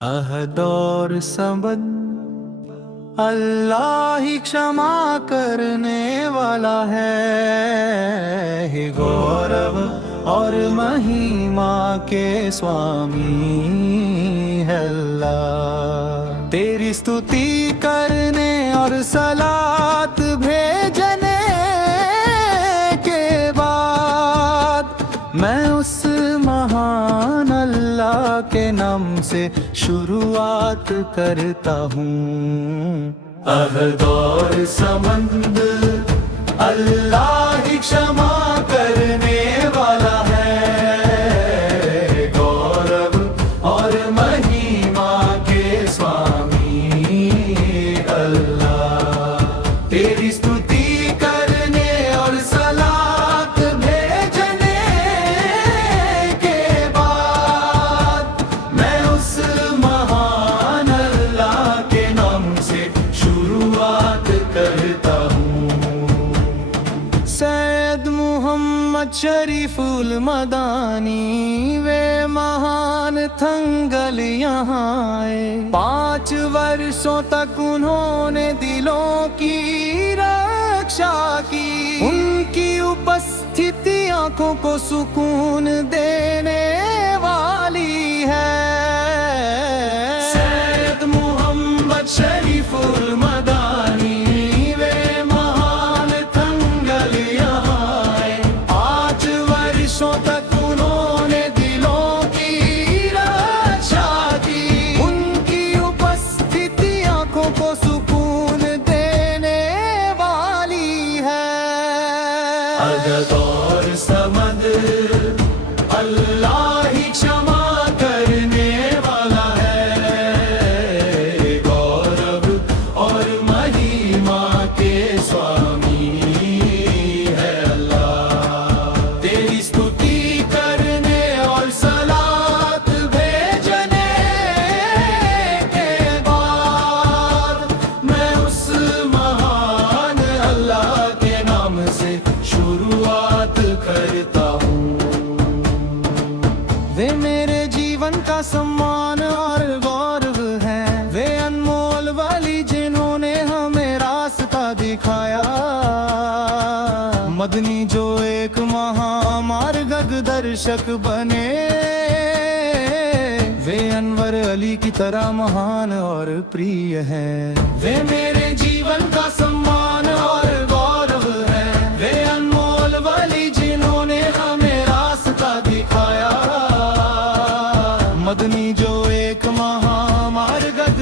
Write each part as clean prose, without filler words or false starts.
अहद और समद अल्लाह ही क्षमा करने वाला है गौरव और महिमा के स्वामी है अल्लाह। तेरी स्तुति करने और सलात भेजने के बाद मैं उस महान अल्लाह के नाम से शुरुआत करता हूँ। अहद और समद अल्लाह ही क्षमा करने वाला है गौरव और महिमा के स्वामी अल्लाह। तेरी स्तुति करने और सलात भेजने के बाद मैं उस महान अल्लाह के नाम से शुरुआत करता हूँ। सैयद मोहम्मद शरीफुल मदानी वे महान थंगल यहाँ आए। 5 वर्षों तक उन्होंने दिलों की रक्षा की। उनकी उपस्थिति आंखों को सुकून देने वाली है। सैयद मोहम्मद शरीफुल मदानी वे महान थंगल यहाँ आए। 5 वर्षों तक उन्होंने दिलों की रक्षा की। उनकी उपस्थिति आंखों को सुकून देने वाली है। अहद और समद अल्लाह ही क्षमा करने वाला है गौरव और महिमा के स्वामी है अल्लाह। तेरी स्तुति करने और सलात भेजने के बाद मैं उस महान अल्लाह के नाम से शुरुआत करता हूँ। वे मेरे जीवन का सम्मान और गौरव है। वे अनमोल वाली जिन्होंने हमें रास्ता दिखाया। मदनी जो एक महामार्गदर्शक बने। वे अनवर अली की तरह महान और प्रिय हैं। वे मेरे जीवन का सम्मान और गौरव है। वे अनमोल वाली जिन्होंने हमें रास्ता दिखाया। मदनी जो एक महामार्गदर्शक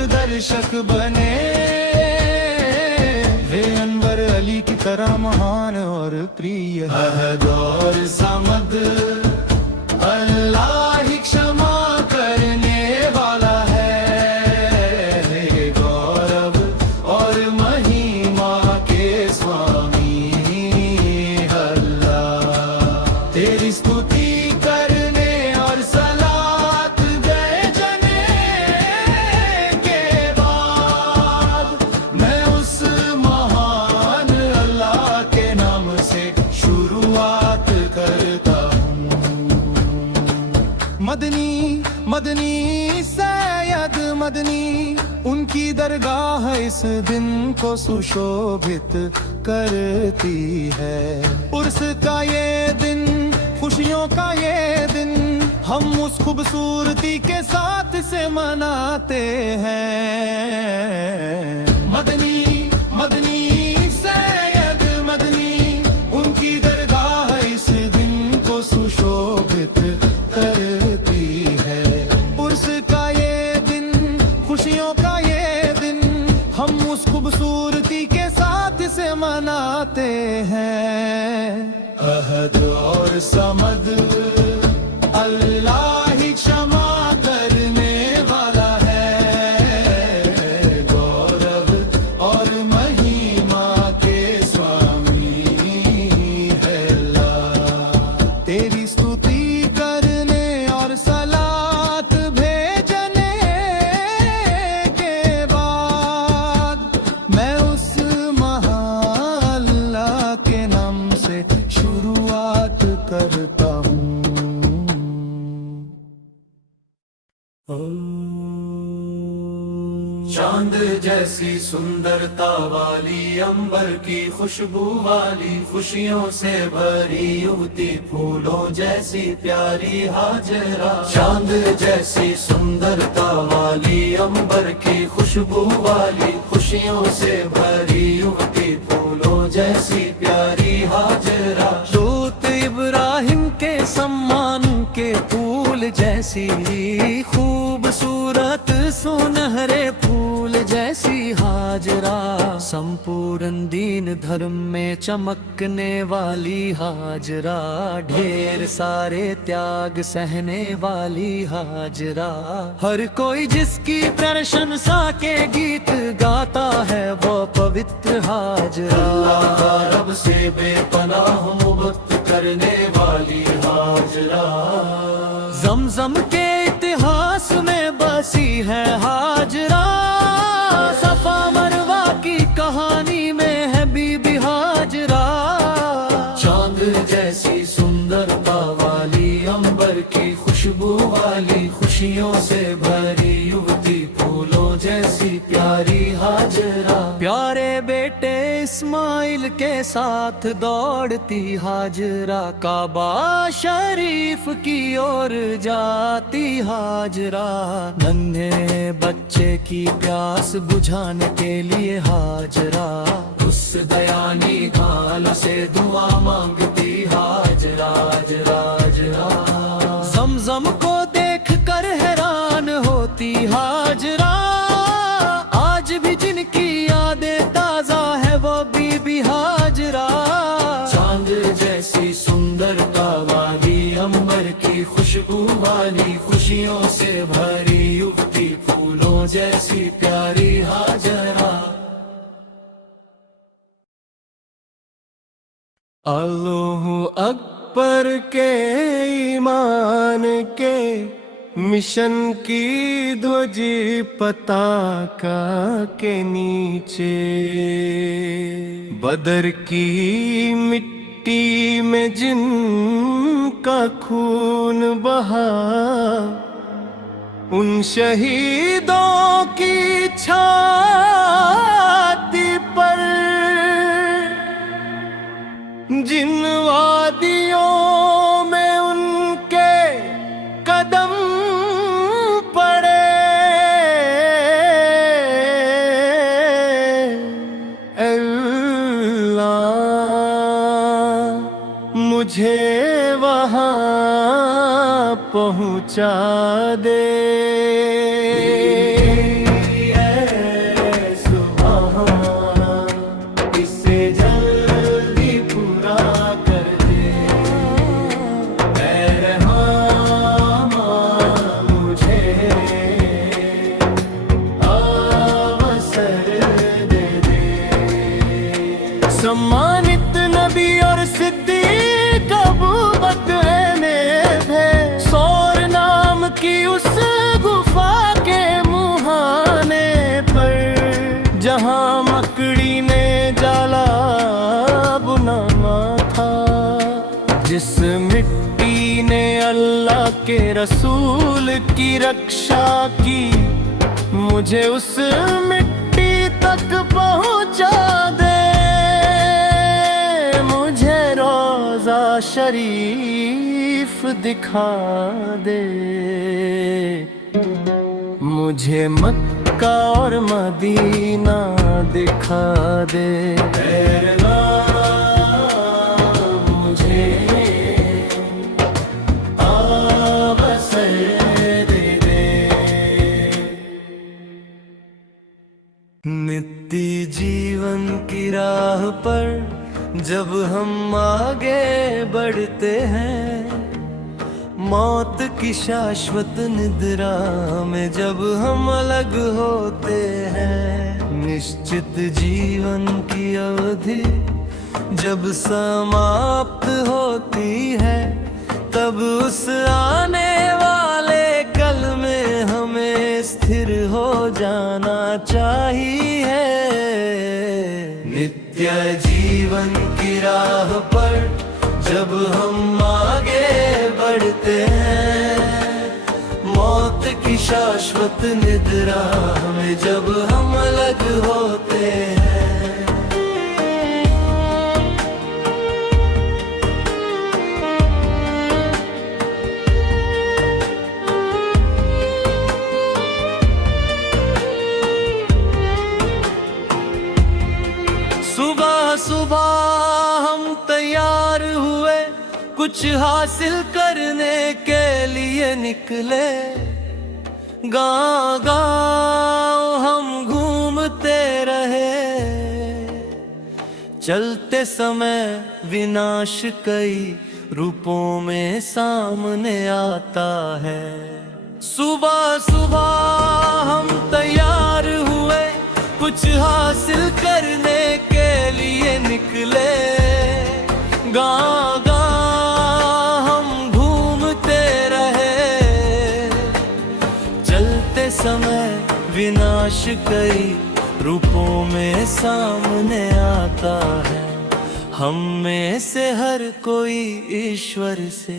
बने। वे अनवर अली की तरह महान और प्रिय। अहद और समद अल्लाह ही क्षमा करने वाला है गौरव और महिमा के स्वामी अल्लाह। तेरी स्तुति करने और सलात भेजने के बाद मैं उस महान अल्लाह के नाम से शुरुआत करता हूँ। मदनी मदनी सैयद मदनी उनकी दरगाह इस दिन को सुशोभित करती है। उर्स का ये दिन, खुशियों का ये दिन हम उस खूबसूरती के साथ से मनाते हैं। मदनी मदनी सैयद मदनी उनकी दरगाह इस दिन को सुशोभित करती है। उर्स का ये दिन, खुशियों का ये दिन हम उस खूबसूरती के साथ से मनाते हैं। अहद और समद अल्लाह ही क्षमा करने वाला है गौरव और महिमा के स्वामी है अल्लाह। तेरी स्तुति करने और सलात भेजने के बाद मैं उस महान अल्लाह के नाम से शुरुआत करता हूँ। चांद जैसी सुंदरता वाली, अंबर की खुशबू वाली, खुशियों से भरी युवती, फूलों जैसी प्यारी हाजरा। चांद जैसी सुंदरता वाली, अंबर की खुशबू वाली, खुशियों से भरी युवती, फूलों जैसी प्यारी हाजरा। दूत इब्राहिम के सम्मान के फूल जैसी, खूबसूरत सुनहरे फूल जैसी हाजरा। संपूर्ण दीन धर्म में चमकने वाली हाजरा, ढेर सारे त्याग सहने वाली हाजरा। हर कोई जिसकी प्रशंसा के गीत गाता है, वो पवित्र हाजरा। अल्लाह रब से बेपनाह मोहब्बत करने वाली हाजरा। ज़मज़म के इतिहास में बसी है हाजरा, सफा मरवा की कहानी में है बीबी हाजरा। चांद जैसी सुंदरता वाली, अंबर की खुशबू वाली, खुशियों से भरी युवती, फूलों जैसी प्यारी हाजरा। प्यारे बेटे इस्माइल के साथ दौड़ती हाजरा, काबा शरीफ की ओर जाती हाजरा। नन्हे बच्चे की प्यास बुझाने के लिए हाजरा, उस दयानी गाल से दुआ मांगती हाजरा। हाजरा ज़मज़म को देख कर हैरान होती हाजरा, आज भी जिनकी यादें ताज़ा है वो बीबी हाजरा। चांद जैसी सुंदरता वाली, अंबर की खुशबू वाली, खुशियों से भरी युवती, फूलों जैसी प्यारी हाजरा। अल्लाहू अकबर के ईमान के मिशन की ध्वजी पताका के नीचे, बदर की मिट्टी में जिनका खून बहा, उन शहीदों की छाती पर जिन वादियों में उनके कदम पड़े, अल्लाह मुझे वहाँ पहुँचा दे। सम्मानित नबी और सिद्दीक अबू बकर ने भी सौर नाम की उस गुफा के मुहाने पर, जहां मकड़ी ने जाला बुना था, जिस मिट्टी ने अल्लाह के रसूल की रक्षा की, मुझे उस मिट्टी तक पहुंचा दे। शरीफ दिखा दे, मुझे मक्का और मदीना दिखा दे। मुझे अवसर दे दे। नित्य जीवन की राह पर जब हम आगे बढ़ते हैं, मौत की शाश्वत निद्रा में जब हम अलग होते हैं, निश्चित जीवन की अवधि जब समाप्त होती है, तब उस आने वाले कल में हमें स्थिर हो जाना चाहिए। नित्य जीवन की राह पर जब हम आगे बढ़ते हैं, मौत की शाश्वत निद्रा में जब हम अलग होते हैं। सुबह सुबह हम तैयार हुए, कुछ हासिल करने के लिए निकले। गाँव गाँव हम घूमते रहे, चलते समय विनाश कई रूपों में सामने आता है। सुबह सुबह हम तैयार हुए, कुछ हासिल करने के लिए निकले। गाँव गाँव हम घूमते रहे, चलते समय विनाश कई रूपों में सामने आता है। हम में से हर कोई ईश्वर से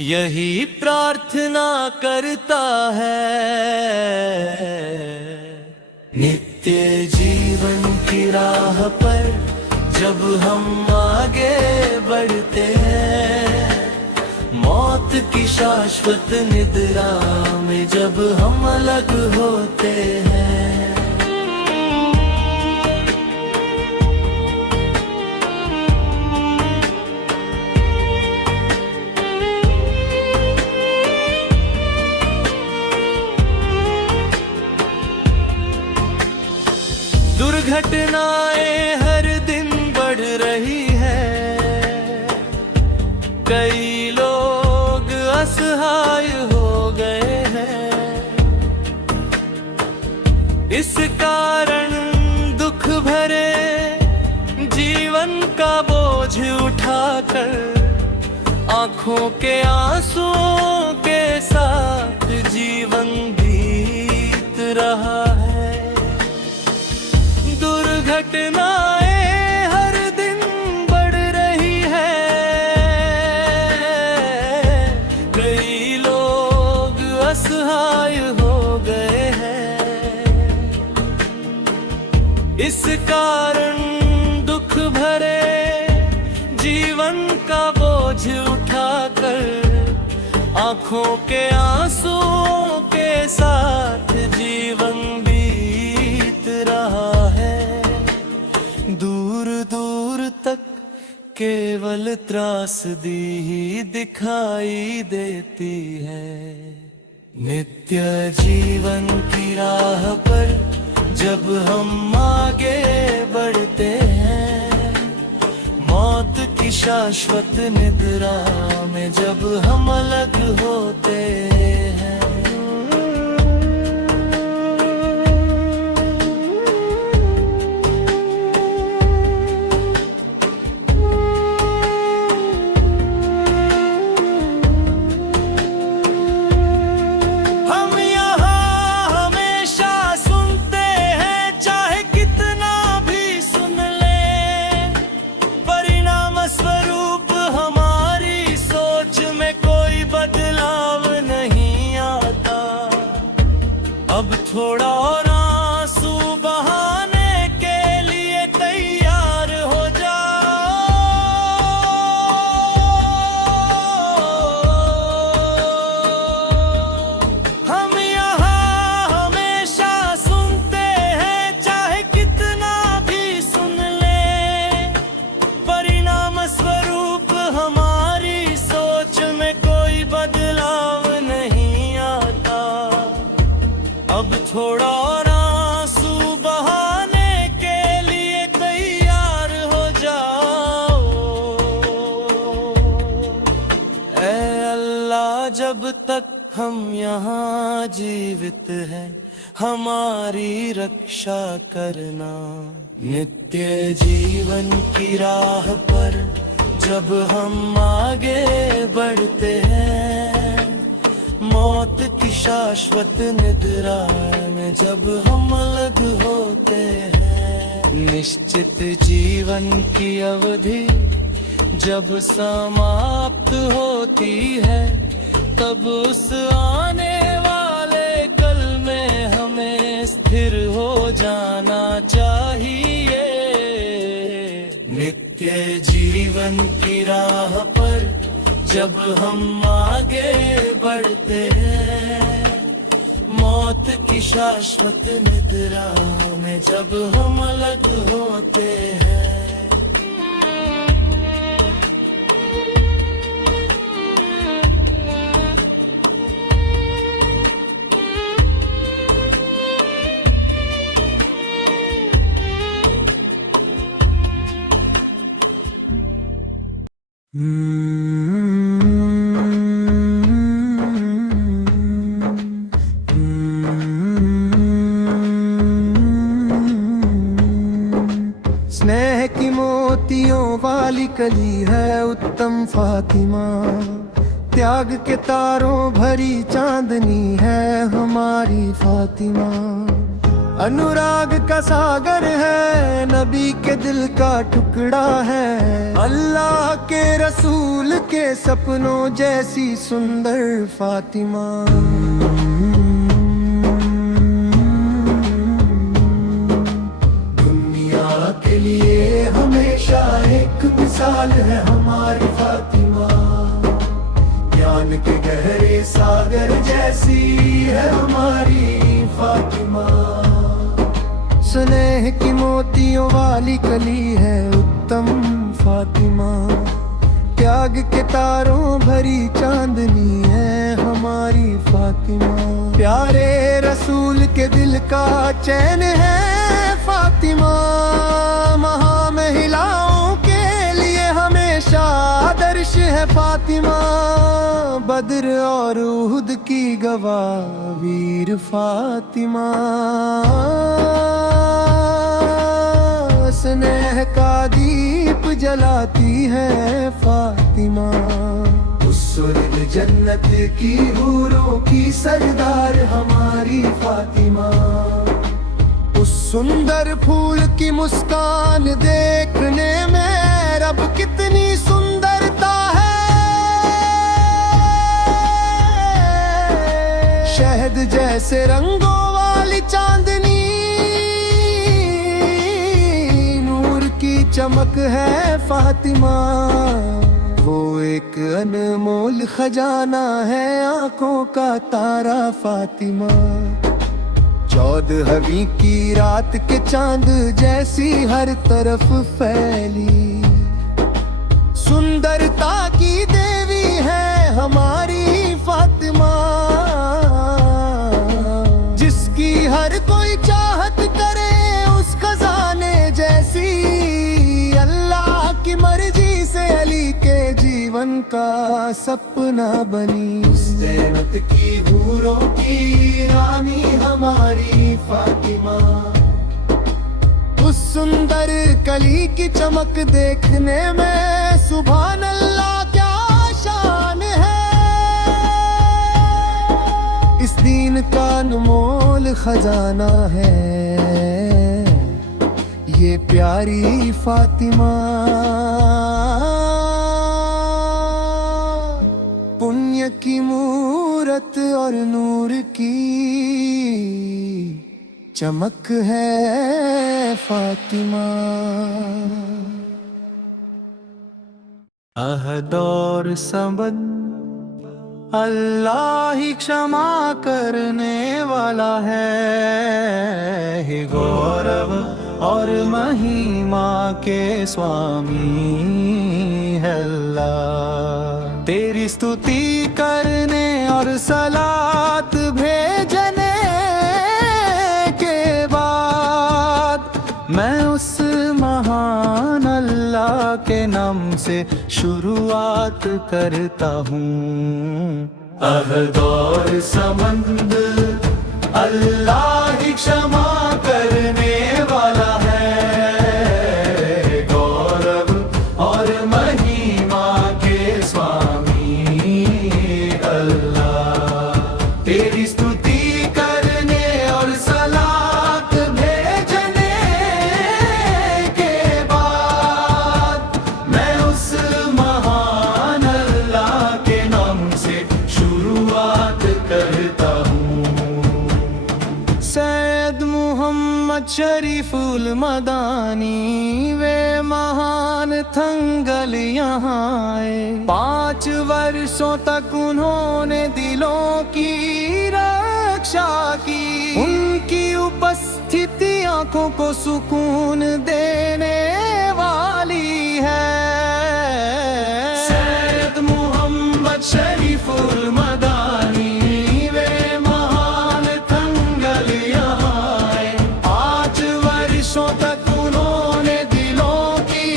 यही प्रार्थना करता है। नित्य जीवन की राह पर जब हम आगे बढ़ते हैं, मौत की शाश्वत निद्रा में जब हम अलग होते हैं। दुर्घटनाएं हर दिन बढ़ रही है, कई लोग असहाय हो गए हैं। इस कारण दुख भरे जीवन का बोझ उठाकर आंखों के आंसुओं के साथ जीवन बीत रहा है। दुर्घटनाएं हर दिन बढ़ रही है, कई लोग असहाय हो गए हैं। इस कारण दुख भरे जीवन का बोझ उठाकर आंखों के आंसुओं के साथ जीवन बीत रहा है। दूर दूर तक केवल त्रासदी ही दिखाई देती है। नित्य जीवन की राह पर जब हम आगे बढ़ते हैं, मौत की शाश्वत निद्रा में जब हम अलग होते हैं। अब थोड़ा और आंसू बहाने के लिए तैयार हो जाओ। हम यहाँ हमेशा सुनते हैं, चाहे कितना भी सुन ले, परिणाम स्वरूप हमारी सोच में कोई बदलाव नहीं आता। अब थोड़ा और आंसू बहाने के लिए तैयार हो जाओ। ऐ अल्लाह, जब तक हम यहाँ जीवित हैं, हमारी रक्षा करना। नित्य जीवन की राह पर जब हम आगे बढ़ते हैं, मौत की शाश्वत निद्रा में जब हम अलग होते हैं। निश्चित जीवन की अवधि जब समाप्त होती है, तब उस आने वाले फिर हो जाना चाहिए। नित्य जीवन की राह पर जब हम आगे बढ़ते हैं, मौत की शाश्वत निद्रा में जब हम अलग होते हैं। स्नेह की मोतियों वाली कली है उत्तम फातिमा, त्याग के तारों भरी चांदनी है हमारी फातिमा। अनुराग का सागर है, नबी के दिल का टुकड़ा है, अल्लाह के रसूल के सपनों जैसी सुंदर फातिमा। दुनिया के लिए हमेशा एक मिसाल है हमारी फातिमा, ज्ञान के गहरे सागर जैसी है हमारी फातिमा। स्नेह की मोतियों वाली कली है उत्तम फातिमा, त्याग के तारों भरी चांदनी है हमारी फातिमा। प्यारे रसूल के दिल का चैन है फातिमा, महा महिलाओं के लिए हमेशा आदर्श है फातिमा। बद्र और उहुद की गवाह वीर फातिमा, स्नेह का दीप जलाती है फातिमा। उस सुर्ग जन्नत की हूरों की सरदार हमारी फातिमा। उस सुंदर फूल की मुस्कान देखने में रब कितनी सुंदरता है, शहद जैसे रंगों वाली चांदनी, चमक है फातिमा। वो एक अनमोल खजाना है आंखों का तारा फातिमा। 14वीं की रात के चांद जैसी हर तरफ फैली, सुंदरता की देवी है हमारी फातिमा। जिसकी हर कोई चाहत करे उस खजाने जैसी, की मर्जी से अली के जीवन का सपना बनी। उस जन्नत की हूरों की रानी हमारी फातिमा। उस सुंदर कली की चमक देखने में सुभान अल्लाह क्या शान है। इस दीन का अनमोल खजाना है ये प्यारी फातिमा। पुण्य की मूरत और नूर की चमक है फातिमा। अहद और सबद अल्लाह ही क्षमा करने वाला है, गौरव और महिमा के स्वामी है अल्लाह। तेरी स्तुति करने और सलात भेजने के बाद मैं उस महान अल्लाह के नाम से शुरुआत करता हूँ। अहद और समंद अल्लाह ही क्षमा करने वाला है, गौरव और महिमा के स्वामी अल्लाह। तेरी स्तुति करने और सलात भेजने के बाद मैं उस महान अल्लाह के नाम से शुरुआत करता हूँ। सैयद मोहम्मद शरीफुल मदानी वे महान थंगल यहाँ आए। 5 वर्षों तक उन्होंने दिलों की रक्षा की। उनकी उपस्थिति आंखों को सुकून देने वाली है। सैयद मोहम्मद शरीफुल मदानी वे महान थंगल यहाँ आए। 5 वर्षों तक उन्होंने दिलों की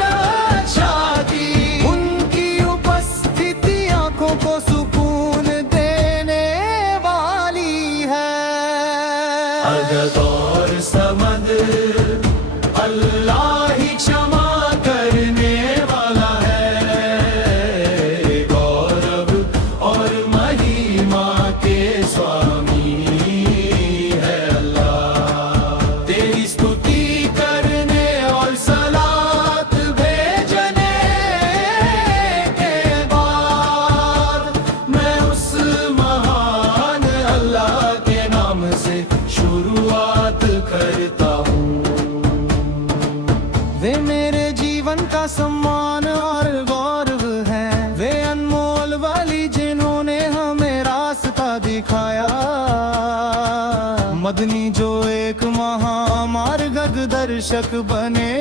रक्षा की। उनकी उपस्थिति आंखों को सुकून देने वाली है। अदद और समद अल्लाह ही क्षमा करने वाला है। गौरव और महिमा के स्वामी है अल्लाह। तेरी स्तुति करने और सलात भेजने के बाद मैं उस महान अल्लाह के नाम से शुरुआत करता हूँ। वे मेरे जीवन का सम्मान और गौरव है। वे अनमोल वाली जिन्होंने हमें रास्ता दिखाया। मदनी जो एक महामार्ग दर्शक बने।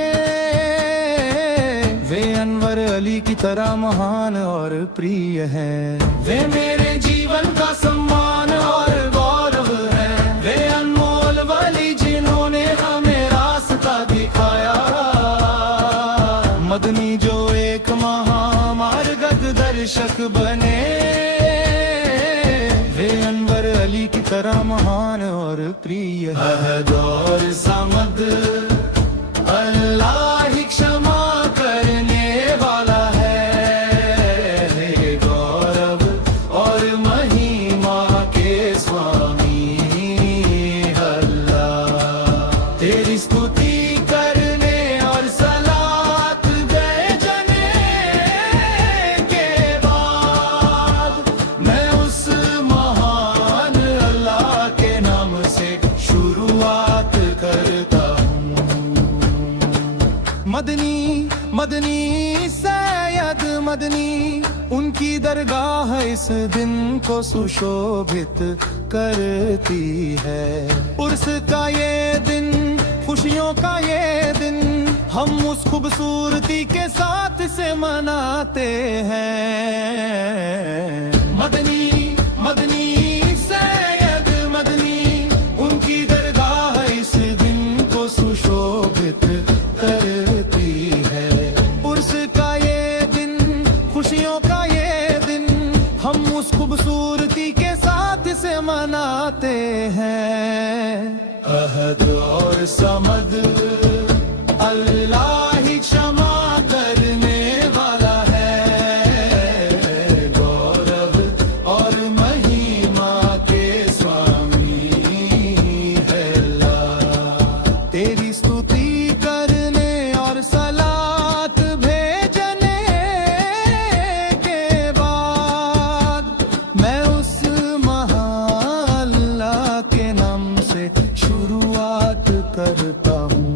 वे अनवर अली की तरह महान और प्रिय हैं। वे मेरे जीवन का सम्मान और गौरव है। वे अनमोल वाली जिन्होंने हमें रास्ता दिखाया। मदनी जो एक महामार्ग दर्शक बने। वे अनवर अली की तरह महान और प्रिय है। अहद और समद अल्लाह ही क्षमा करने वाला है। गौरव और महिमा के स्वामी अल्लाह। तेरी स्तुति करने और सलात भेजने के बाद मैं उस महान अल्लाह के नाम से शुरुआत करता हूँ। मदनी मदनी सैयद मदनी उनकी दरगाह इस दिन को सुशोभित करती है। उर्स का ये दिन, खुशियों का ये दिन हम उस खूबसूरती के साथ से मनाते हैं। मदनी मदनी सैयद मदनी उनकी दरगाह इस दिन को सुशोभित करती है। उर्स का ये दिन, खुशियों का ये दिन हम उस खूबसूरती के साथ से मनाते हैं। अहद और समद अल्लाह ही क्षमा करने वाला है। गौरव और महिमा के स्वामी है अल्लाह। तेरी स्तुति करने और सलात भेजने के बाद मैं उस महान अल्लाह के नाम से शुरुआत करता हूँ।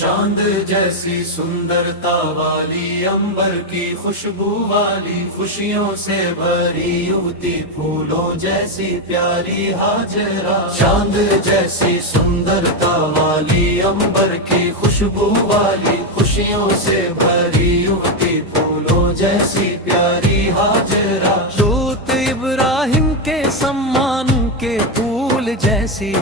चांद जैसी सुंदरता वाली, अंबर की खुशबू वाली, खुशियों से भरी युवती, फूलों जैसी प्यारी हाजरा। चांद जैसी सुंदरता वाली, अंबर की खुशबू वाली, खुशियों से भरी युवती, फूलों जैसी प्यारी हाजरा। दूत इब्राहिम के सम्मान के फूल जैसी,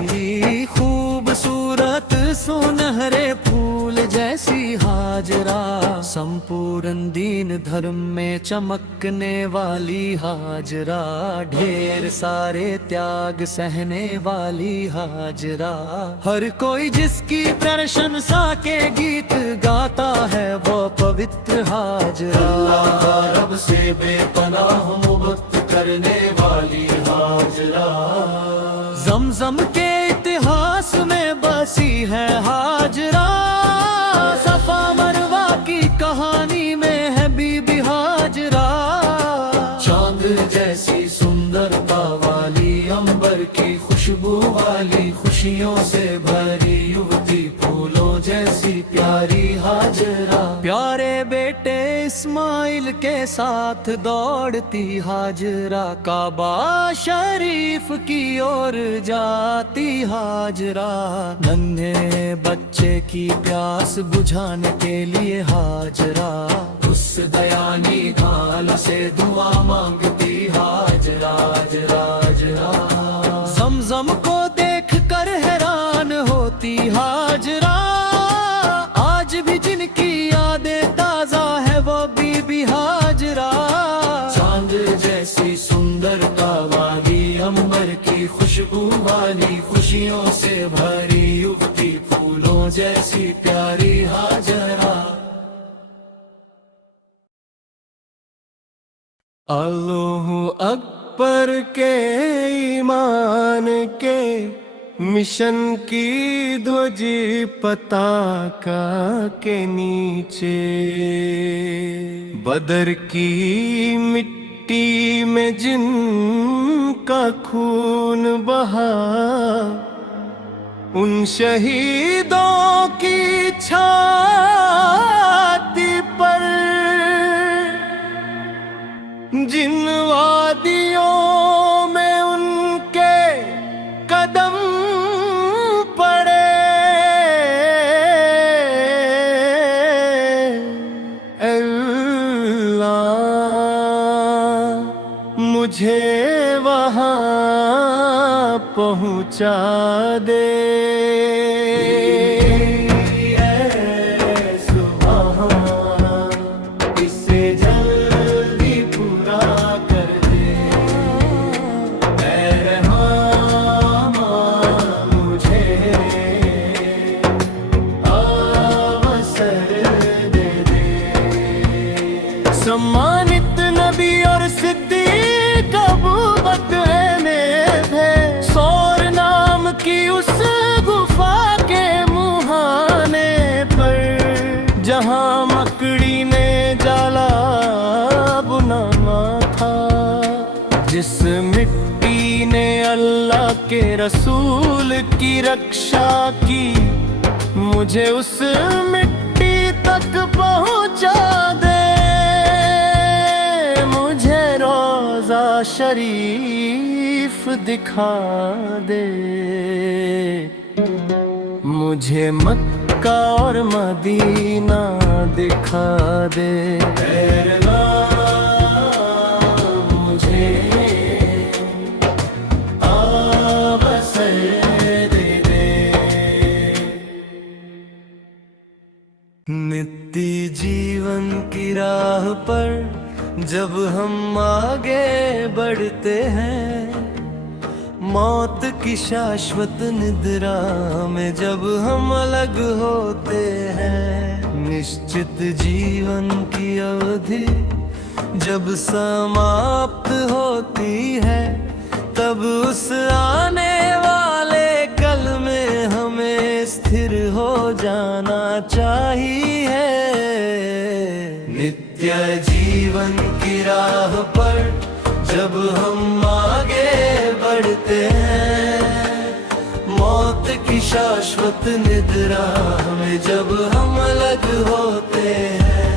खूबसूरत सुनहरे फूल जैसी हाजरा। संपूर्ण दीन धर्म में चमकने वाली हाजरा। ढेर सारे त्याग सहने वाली हाजरा। हर कोई जिसकी प्रशंसा के गीत गाता है वो पवित्र हाजरा। अल्लाह रब से बेपनाह मोहब्बत करने वाली हाजरा। जमजम के इतिहास में बसी है हाजरा। सफा मरवा की कहानी में है बीबी हाजरा। चांद जैसी सुंदरता वाली, अंबर की खुशबू वाली, खुशियों से भरी युवती, फूलों जैसी प्यारी हाजरा। प्यारे बेटे इस्माइल के साथ दौड़ती हाजरा, काबा शरीफ की ओर जाती हाजरा। नन्हे बच्चे की प्यास बुझाने के लिए हाजरा उस दयानी ढाल से दुआ मांगती हाजरा। हाजरा ज़मज़म को देख कर हैरान होती हाजरा, आज भी जिनकी यादें ताज़ा है वो बीबी हाजरा। चांद जैसी सुंदरता वाली, अंबर की खुशबू वाली, खुशियों से भरी युवती, फूलों जैसी प्यारी हाजरा। अल्लाहु अकबर के ईमान के मिशन की ध्वजी पताका के नीचे, बदर की मिट्टी में जिनका खून बहा, उन शहीदों की छाती पर जिन वादियों में उनके कदम पड़े, अल्लाह मुझे वहाँ पहुँचा दे। सम्मानित नबी और सिद्दीक अबू बकर में थे, सौर नाम की उस गुफा के मुहाने पर, जहां मकड़ी ने जाला बुना था। जिस मिट्टी ने अल्लाह के रसूल की रक्षा की, मुझे उस मिट्टी तक पहुंचा दे। रोज़ा शरीफ दिखा दे, मुझे मक्का और मदीना दिखा दे। मुझे अवसर दे दे। नित्य जीवन की राह पर जब हम आगे बढ़ते हैं, मौत की शाश्वत निद्रा में जब हम अलग होते हैं, निश्चित जीवन की अवधि जब समाप्त होती है, तब उस आने वाले कल में हमें स्थिर हो जाना चाहिए। नित्य जीवन की राह पर जब हम आगे बढ़ते हैं, मौत की शाश्वत निद्रा में जब हम अलग होते हैं।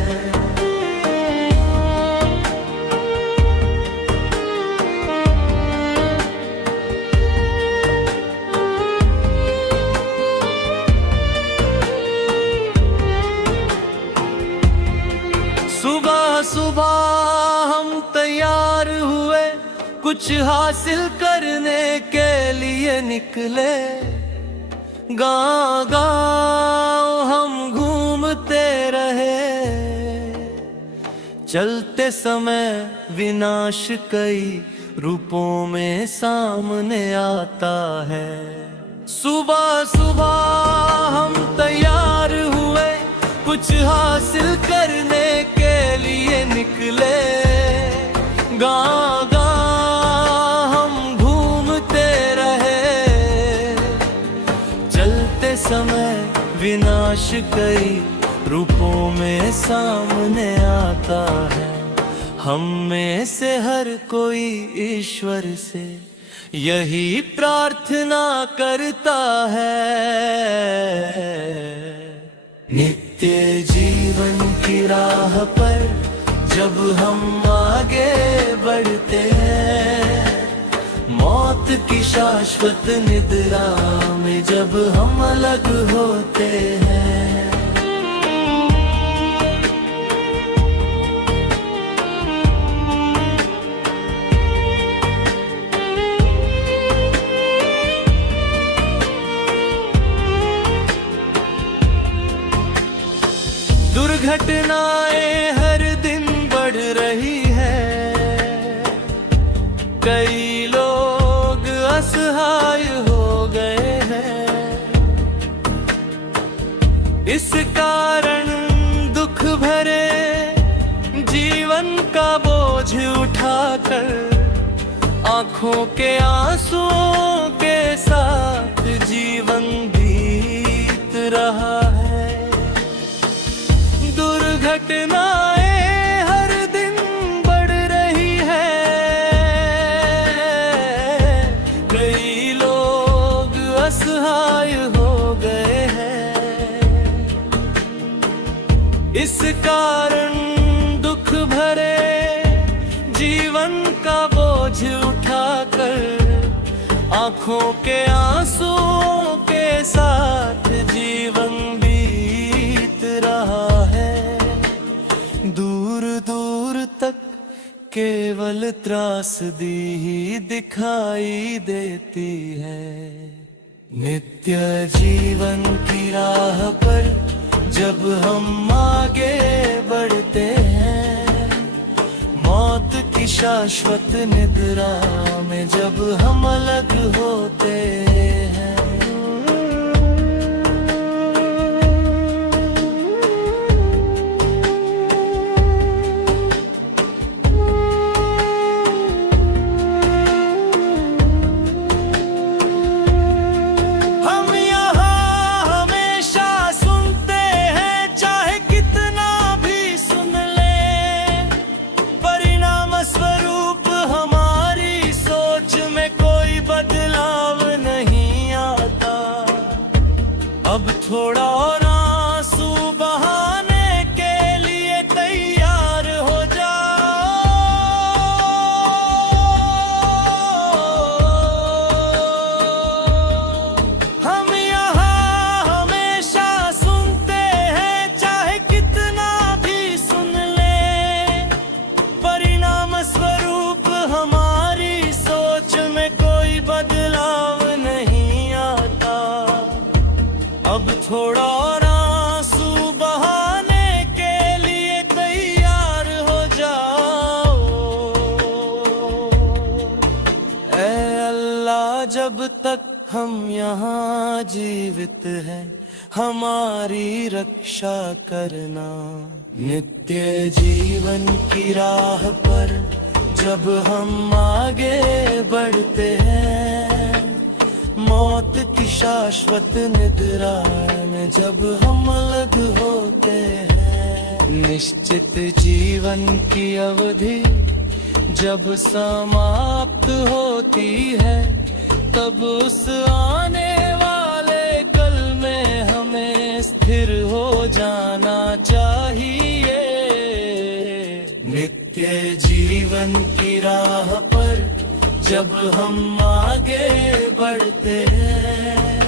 सुबह सुबह हम तैयार हुए, कुछ हासिल करने के लिए निकले। गाँव हम घूमते रहे, चलते समय विनाश कई रूपों में सामने आता है। सुबह सुबह हम तैयार हुए, कुछ हासिल करने के लिए निकले। गाँव हम घूमते रहे, चलते समय विनाश कई रूपों में सामने आता है। हम में से हर कोई ईश्वर से यही प्रार्थना करता है। नित्य जीवन की राह पर जब हम आगे बढ़ते हैं, मौत की शाश्वत निद्रा में जब हम अलग होते हैं। दुर्घटनाएं हर दिन बढ़ रही है, कई लोग असहाय हो गए हैं। इस कारण दुख भरे जीवन का बोझ उठाकर आंखों के आंसुओं के साथ जीवन बीत रहा है। दुर्घटनाएं हर दिन बढ़ रही है, कई लोग असहाय हो गए हैं। इस कारण दुख भरे जीवन का बोझ उठाकर आंखों के आंसुओं के साथ जीवन बीत रहा है। दूर दूर तक केवल त्रासदी ही दिखाई देती है। नित्य जीवन की राह पर जब हम आगे बढ़ते हैं, मौत की शाश्वत निद्रा में जब हम अलग होते हैं। अब थोड़ा और आंसू बहाने के लिए तैयार हो जाओ। हम यहाँ हमेशा सुनते हैं, चाहे कितना भी सुन ले, परिणाम स्वरूप हमारी सोच में कोई बदलाव नहीं आता। अब थोड़ा और आंसू बहाने के लिए तैयार हो जाओ। ऐ अल्लाह, जब तक हम यहाँ जीवित हैं, हमारी रक्षा करना। नित्य जीवन की राह पर जब हम आगे बढ़ते हैं, मौत की शाश्वत निद्रा में जब हम अलग होते हैं। निश्चित जीवन की अवधि जब समाप्त होती है, तब उस आने वाले कल में हमें स्थिर हो जाना चाहिए। नित्य जीवन की राह पर जब हम आगे बढ़ते हैं,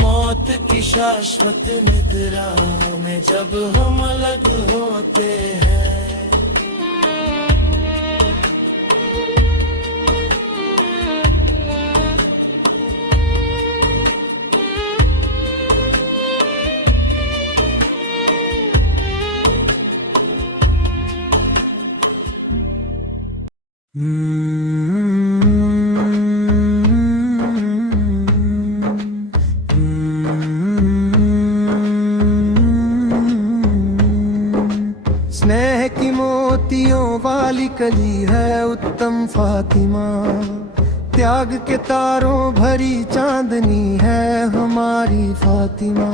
मौत की शाश्वत निद्रा में जब हम अलग होते हैं। स्नेह की मोतियों वाली कली है उत्तम फातिमा, त्याग के तारों भरी चांदनी है हमारी फातिमा।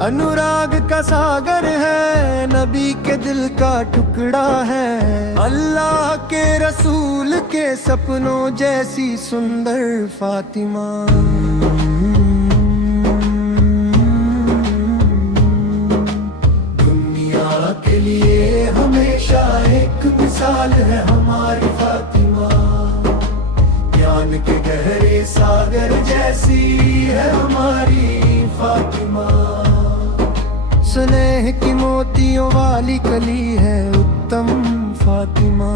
अनुराग का सागर है, नबी के दिल का टुकड़ा है। अल्लाह के रसूल के सपनों जैसी सुंदर फातिमा। दुनिया के लिए हमेशा एक मिसाल है हमारी फातिमा। ज्ञान के गहरे सागर जैसी है हमारी फातिमा। स्नेह की मोतियों वाली कली है उत्तम फातिमा।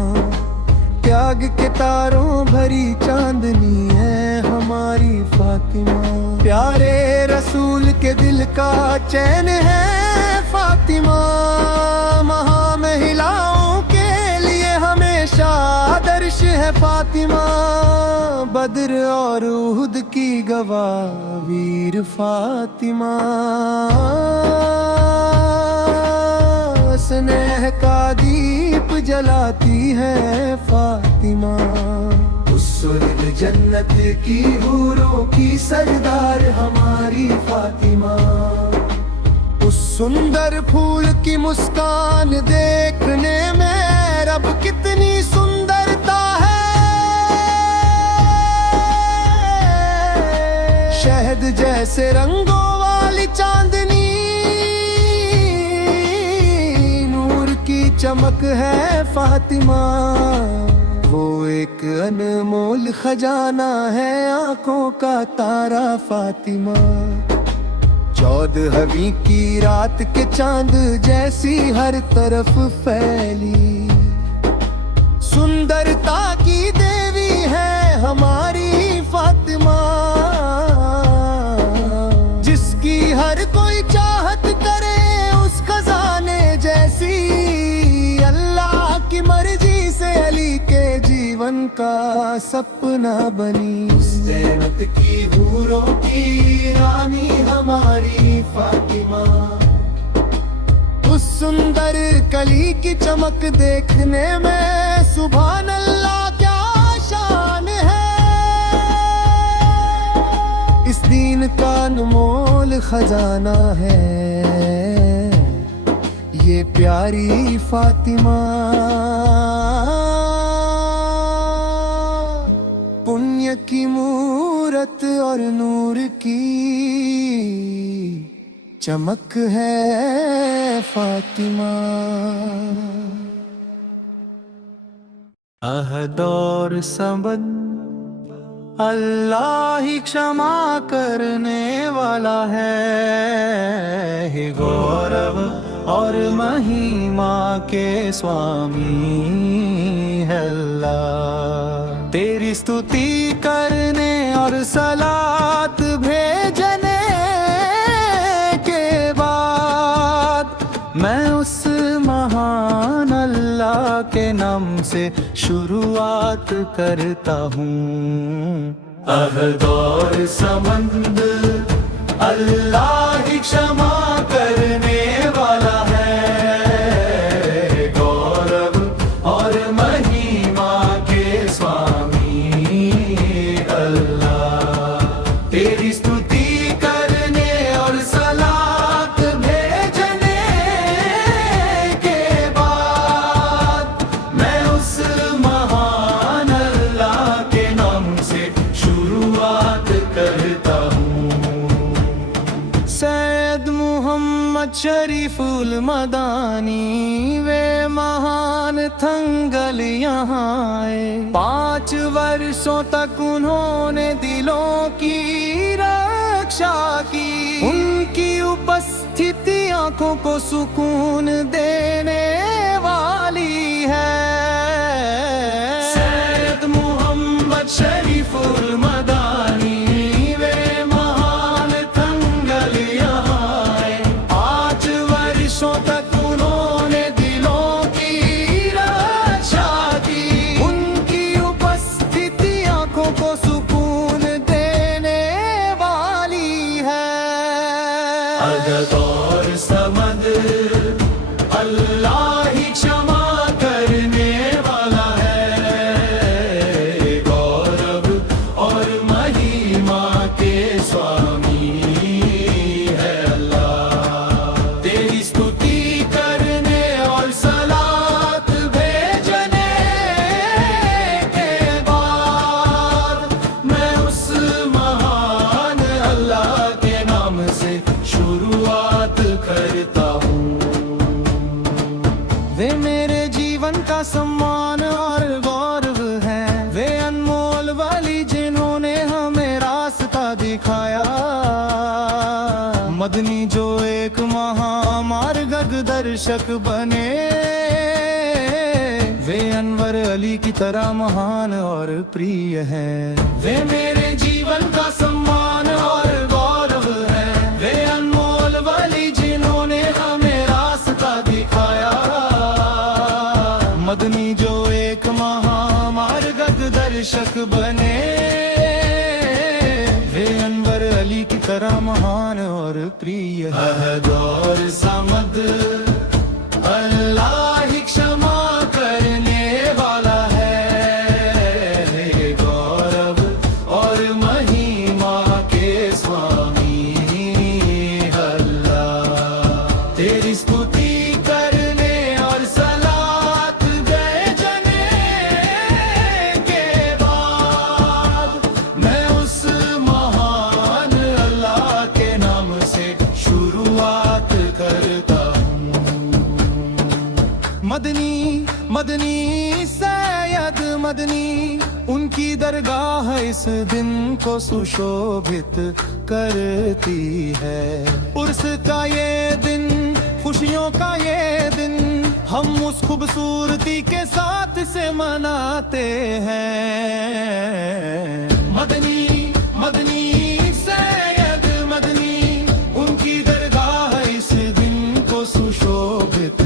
त्याग के तारों भरी चांदनी है हमारी फातिमा। प्यारे रसूल के दिल का चैन है फातिमा। महा महिलाओं के लिए हमेशा आदर्श है फातिमा। बद्र और उहुद की गवाह वीर फातिमा। स्नेह का दीप जलाती है फातिमा। उस्सुल जन्नत की हूरों की सरदार हमारी फातिमा। उस सुंदर फूल की मुस्कान देखने में रब कितनी सुंदरता है। शहद जैसे रंगों वाली चांदनी, चमक है फातिमा। वो एक अनमोल खजाना है आंखों का तारा फातिमा। 14वीं की रात के चांद जैसी हर तरफ फैली। सुंदरता की देवी है हमारी फातिमा। जिसकी हर कोई चाहत करे उस खजाने जैसी। की मर्जी से अली के जीवन का सपना बनी। उस जन्नत की हूरों की रानी हमारी फातिमा। उस सुंदर कली की चमक देखने में सुभान अल्लाह क्या शान है। इस दीन का अनमोल खजाना है ये प्यारी फातिमा। पुण्य की मूरत और नूर की चमक है फातिमा। अहद और समद अल्लाह ही क्षमा करने वाला है। गौरव और महिमा के स्वामी है अल्लाह। तेरी स्तुति करने और सलात भेजने के बाद मैं उस महान अल्लाह के नाम से शुरुआत करता हूँ। अहद और समद अल्लाह ही क्षमा करने वाला है। गौरव और महिमा के स्वामी अल्लाह। तेरी स्तुति करने और सलात भेजने के बाद मैं उस महान अल्लाह के नाम से शुरुआत करता हूँ। सैयद मोहम्मद शरीफुल मदानी वे महान थंगल यहाँ आए। 5 वर्षों तक उन्होंने दिलों की रक्षा की। उनकी उपस्थिति आंखों को सुकून देने वाली है। सैयद मोहम्मद शरीफुल मदानी तक उन्होंने दिलों की रक्षा की। उनकी उपस्थिति आंखों को सुकून देने वाली है। अदद और समद अल्लाह दर्शक बने। वे अनवर अली की तरह महान और प्रिय हैं। वे मेरे जीवन का सम्मान और गौरव है। वे अनमोल वली जिन्होंने हमें रास्ता दिखाया। मदनी जो एक महामार्ग दर्शक बने। वे अनवर अली की तरह महान और प्रिय है। अहद और समद अल्लाह ही क्षमा करने वाला है। गौरव और महिमा के स्वामी अल्लाह। तेरी स्तुति करने और सलात भेजने के बाद मैं उस महान अल्लाह के नाम से शुरुआत करता हूँ। मदनी मदनी सैयद मदनी, उनकी दरगाह इस दिन को सुशोभित करती है। उर्स का ये दिन, खुशियों का ये दिन, हम उस खूबसूरती के साथ से मनाते हैं। मदनी मदनी सैयद मदनी, उनकी दरगाह इस दिन को सुशोभित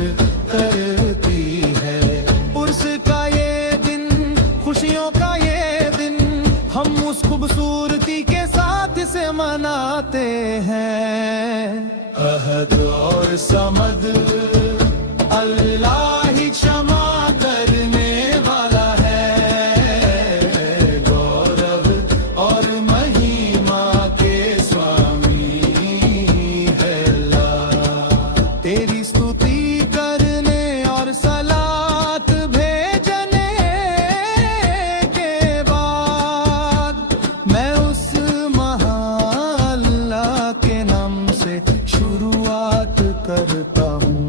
करती है। उर्स का ये दिन, खुशियों का ये दिन, हम उस खूबसूरती के साथ से मनाते हैं। अहद और समद अल्लाह ही क्षमा करने वाला है। गौरव और महिमा के स्वामी है अल्लाह। तेरी स्तुति करने और सलात भेजने के बाद मैं उस महान अल्लाह के नाम से शुरुआत करता हूँ।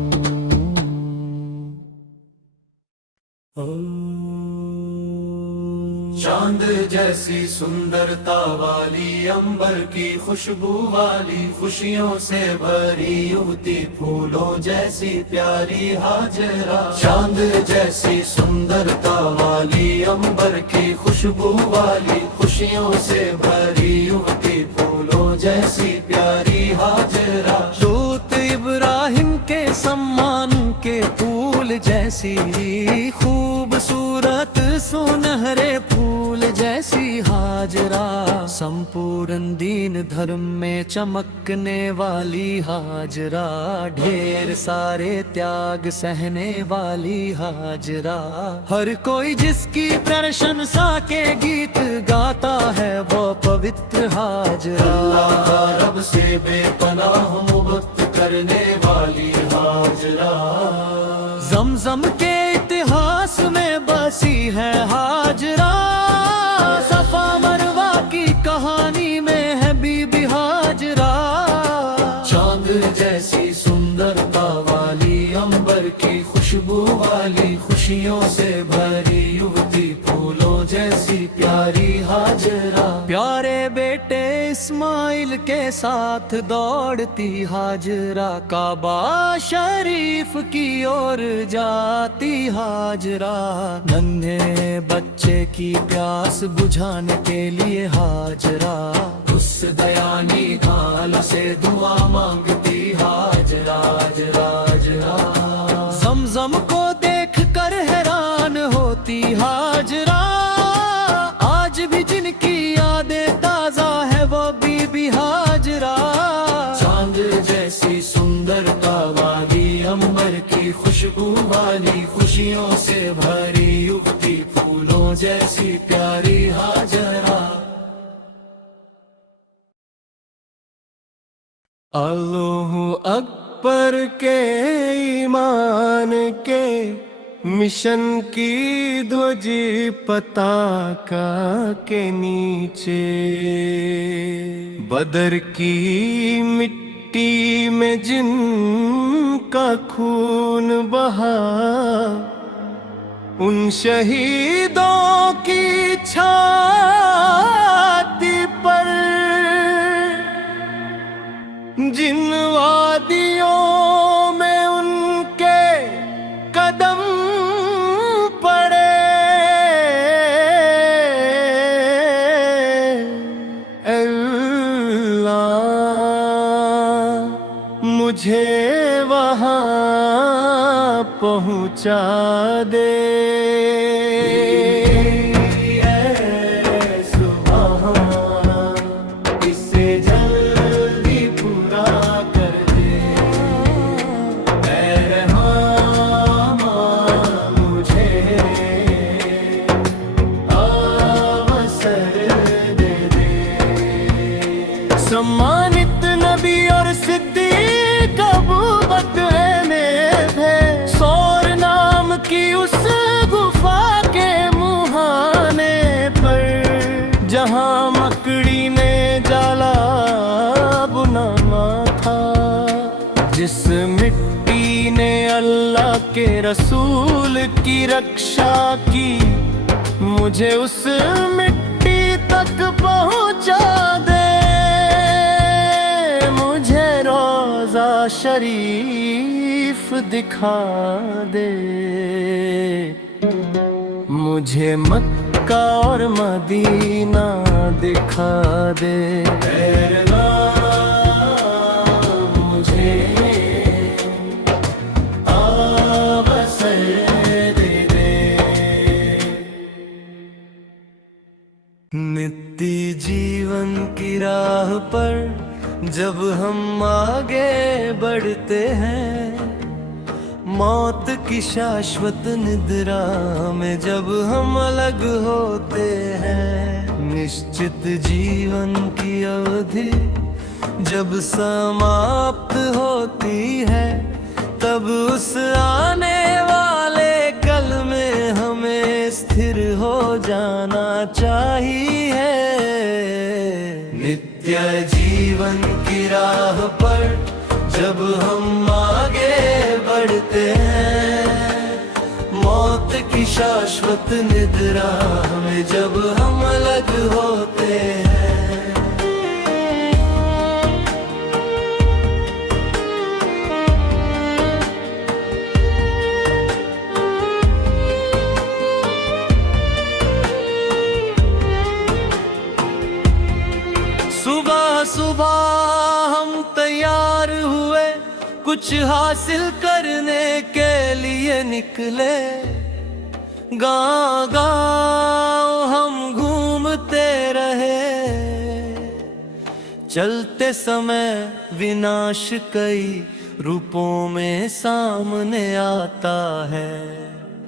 चांद जैसी सुंदरता वाली, अंबर की खुशबू वाली, खुशियों से भरी युवती, फूलों जैसी प्यारी हाजरा। चांद जैसी सुंदरता वाली, अंबर की खुशबू वाली, खुशियों से भरी युवती, फूलों जैसी प्यारी हाजरा। दूत इब्राहिम के सम्मान के फूल जैसी, खूबसूरत सुनहरे फूल जैसी हाजरा। संपूर्ण दीन धर्म में चमकने वाली हाजरा। ढेर सारे त्याग सहने वाली हाजरा। हर कोई जिसकी प्रशंसा के गीत गाता है वो पवित्र हाजरा। अल्लाह रब से बेपनाह मोहब्बत करने वाली हाजरा। जमजम के इतिहास में बसी है हाजरा। सफा मरवा की कहानी में है बीबी हाजरा। चांद जैसी सुंदरता वाली, अंबर की खुशबू वाली, खुशियों से भरी युवती, फूलों जैसी प्यारी हाजरा। प्यारे बेटे इस्माइल के साथ दौड़ती हाजरा। काबा शरीफ की ओर जाती हाजरा। नन्हे बच्चे की प्यास बुझाने के लिए हाजरा। उस दयानी ढाल से दुआ मांगती हाजरा। हाजरा ज़मज़म को देख कर हैरान होती हाजरा। आज भी जिनकी यादें ताजा है वो बीबी हाजरा। चांद जैसी सुंदरता वाली, अंबर की खुशबू वाली, खुशियों से भरी युवती, फूलों जैसी प्यारी हाजरा। अल्लाहु अकबर के ईमान के मिशन की ध्वजी पताका के नीचे। बदर की मिट्टी में जिनका खून बहा, उन शहीदों की छाती पर जिन वादियों में उनके पहुंचा दे। ऐ सुबहाना, इसे जल्दी पूरा कर दे। ऐ रहमान, मुझे अवसर दे दे। सम्मानित नबी और सिद्दीक अबू बकर में थे, सौर नाम की उस गुफा के मुहाने पर, जहां मकड़ी ने जाला बुनाना था। जिस मिट्टी ने अल्लाह के रसूल की रक्षा की, मुझे उस मिट्टी तक पहुंचा दे। मुझे रोज़ा शरीफ दिखा दे। मुझे मक्का और मदीना दिखा दे। मुझे अवसर दे दे। नित्य जीवन की राह पर जब हम आगे बढ़ते हैं, मौत की शाश्वत निद्रा में जब हम अलग होते हैं, निश्चित जीवन की अवधि जब समाप्त होती है, तब उस आने वाले कल में हमें स्थिर हो जाना चाहिए। नित्य जीवन की राह पर जब हम आगे बढ़ते हैं, मौत की शाश्वत निद्रा में जब हम अलग होते हैं। सुबह सुबह हम तैयार हुए, कुछ हासिल करने के लिए निकले। गाँव गाँव हम घूमते रहे, चलते समय विनाश कई रूपों में सामने आता है।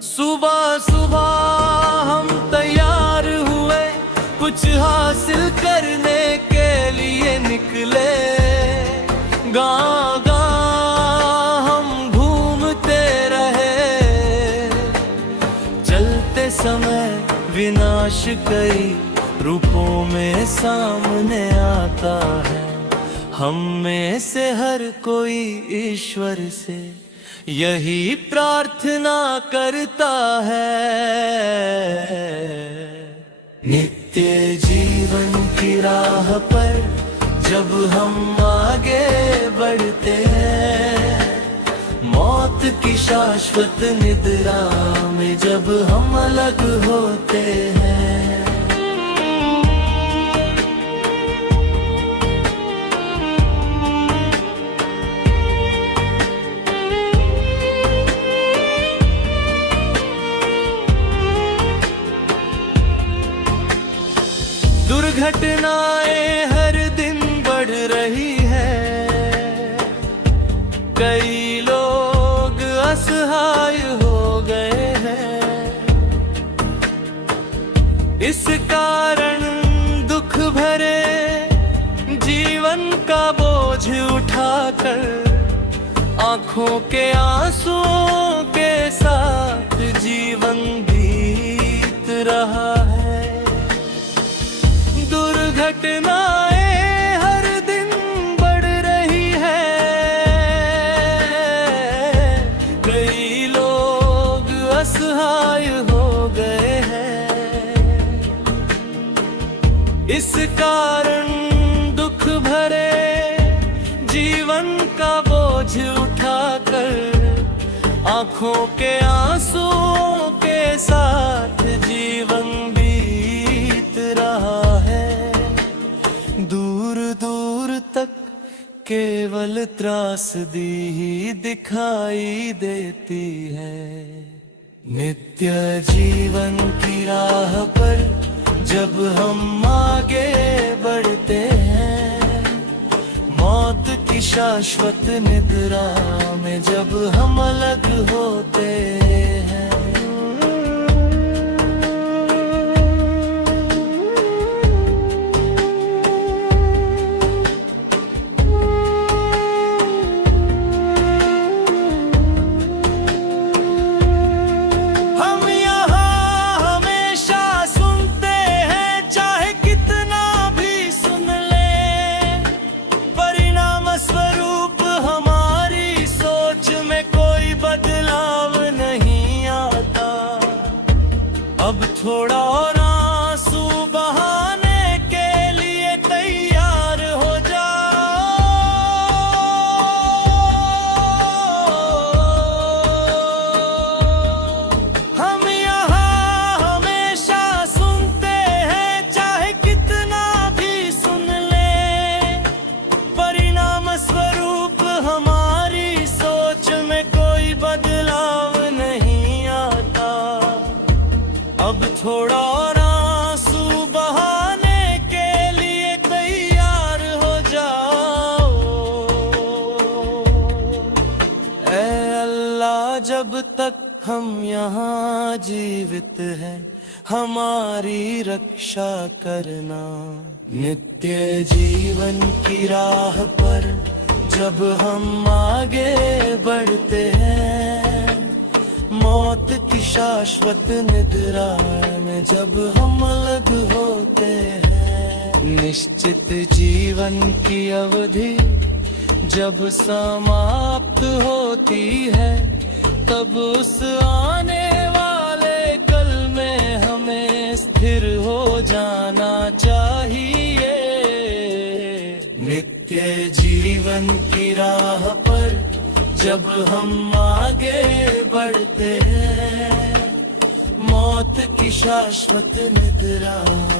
सुबह सुबह हम तैयार हुए, कुछ हासिल करने के लिए निकले। गाँव गाँव हम घूमते रहे, चलते समय विनाश कई रूपों में सामने आता है। हम में से हर कोई ईश्वर से यही प्रार्थना करता है। नित्य जीवन की राह पर जब हम आगे बढ़ते हैं, मौत की शाश्वत निद्रा में जब हम अलग होते हैं। दुर्घटनाएं हर दिन बढ़ रही है, कई लोग असहाय हो गए हैं। इस कारण दुख भरे जीवन का बोझ उठाकर, आंखों के आंसुओं के साथ जीवन बीत रहा है। दुर्घटनाएं हर दिन बढ़ रही है, कई लोग असहाय हो गए हैं। इस कारण दुख भरे जीवन का बोझ उठाकर, आंखों के आंसुओं के साथ जीवन बीत रहा है। दूर दूर तक केवल त्रासदी ही दिखाई देती है। नित्य जीवन की राह पर जब हम आगे बढ़ते हैं, मौत की शाश्वत निद्रा में जब हम अलग होते हैं। हम यहाँ हमेशा सुनते हैं, चाहे कितना भी सुन ले, परिणाम स्वरूप हमारी सोच में कोई बदलाव नहीं आता। अब थोड़ा और आंसू बहाने के लिए तैयार हो जाओ। हम यहाँ हमेशा सुनते हैं, चाहे कितना भी सुन ले, परिणाम स्वरूप हमारी सोच में कोई बदलाव नहीं आता। अब थोड़ा और आंसू बहाने के लिए तैयार हो जाओ। ऐ अल्लाह, जब तक हम यहाँ जीवित हैं, हमारी रक्षा करना। नित्य जीवन की राह पर जब हम आगे बढ़ते हैं, मौत की शाश्वत निद्रा में जब हम अलग होते हैं। निश्चित जीवन की अवधि जब समाप्त होती है, तब उस आने वाले कल में हमें स्थिर हो जाना चाहिए। नित्य जीवन की राह पर जब हम आगे बढ़ते हैं, मौत की शाश्वत निद्रा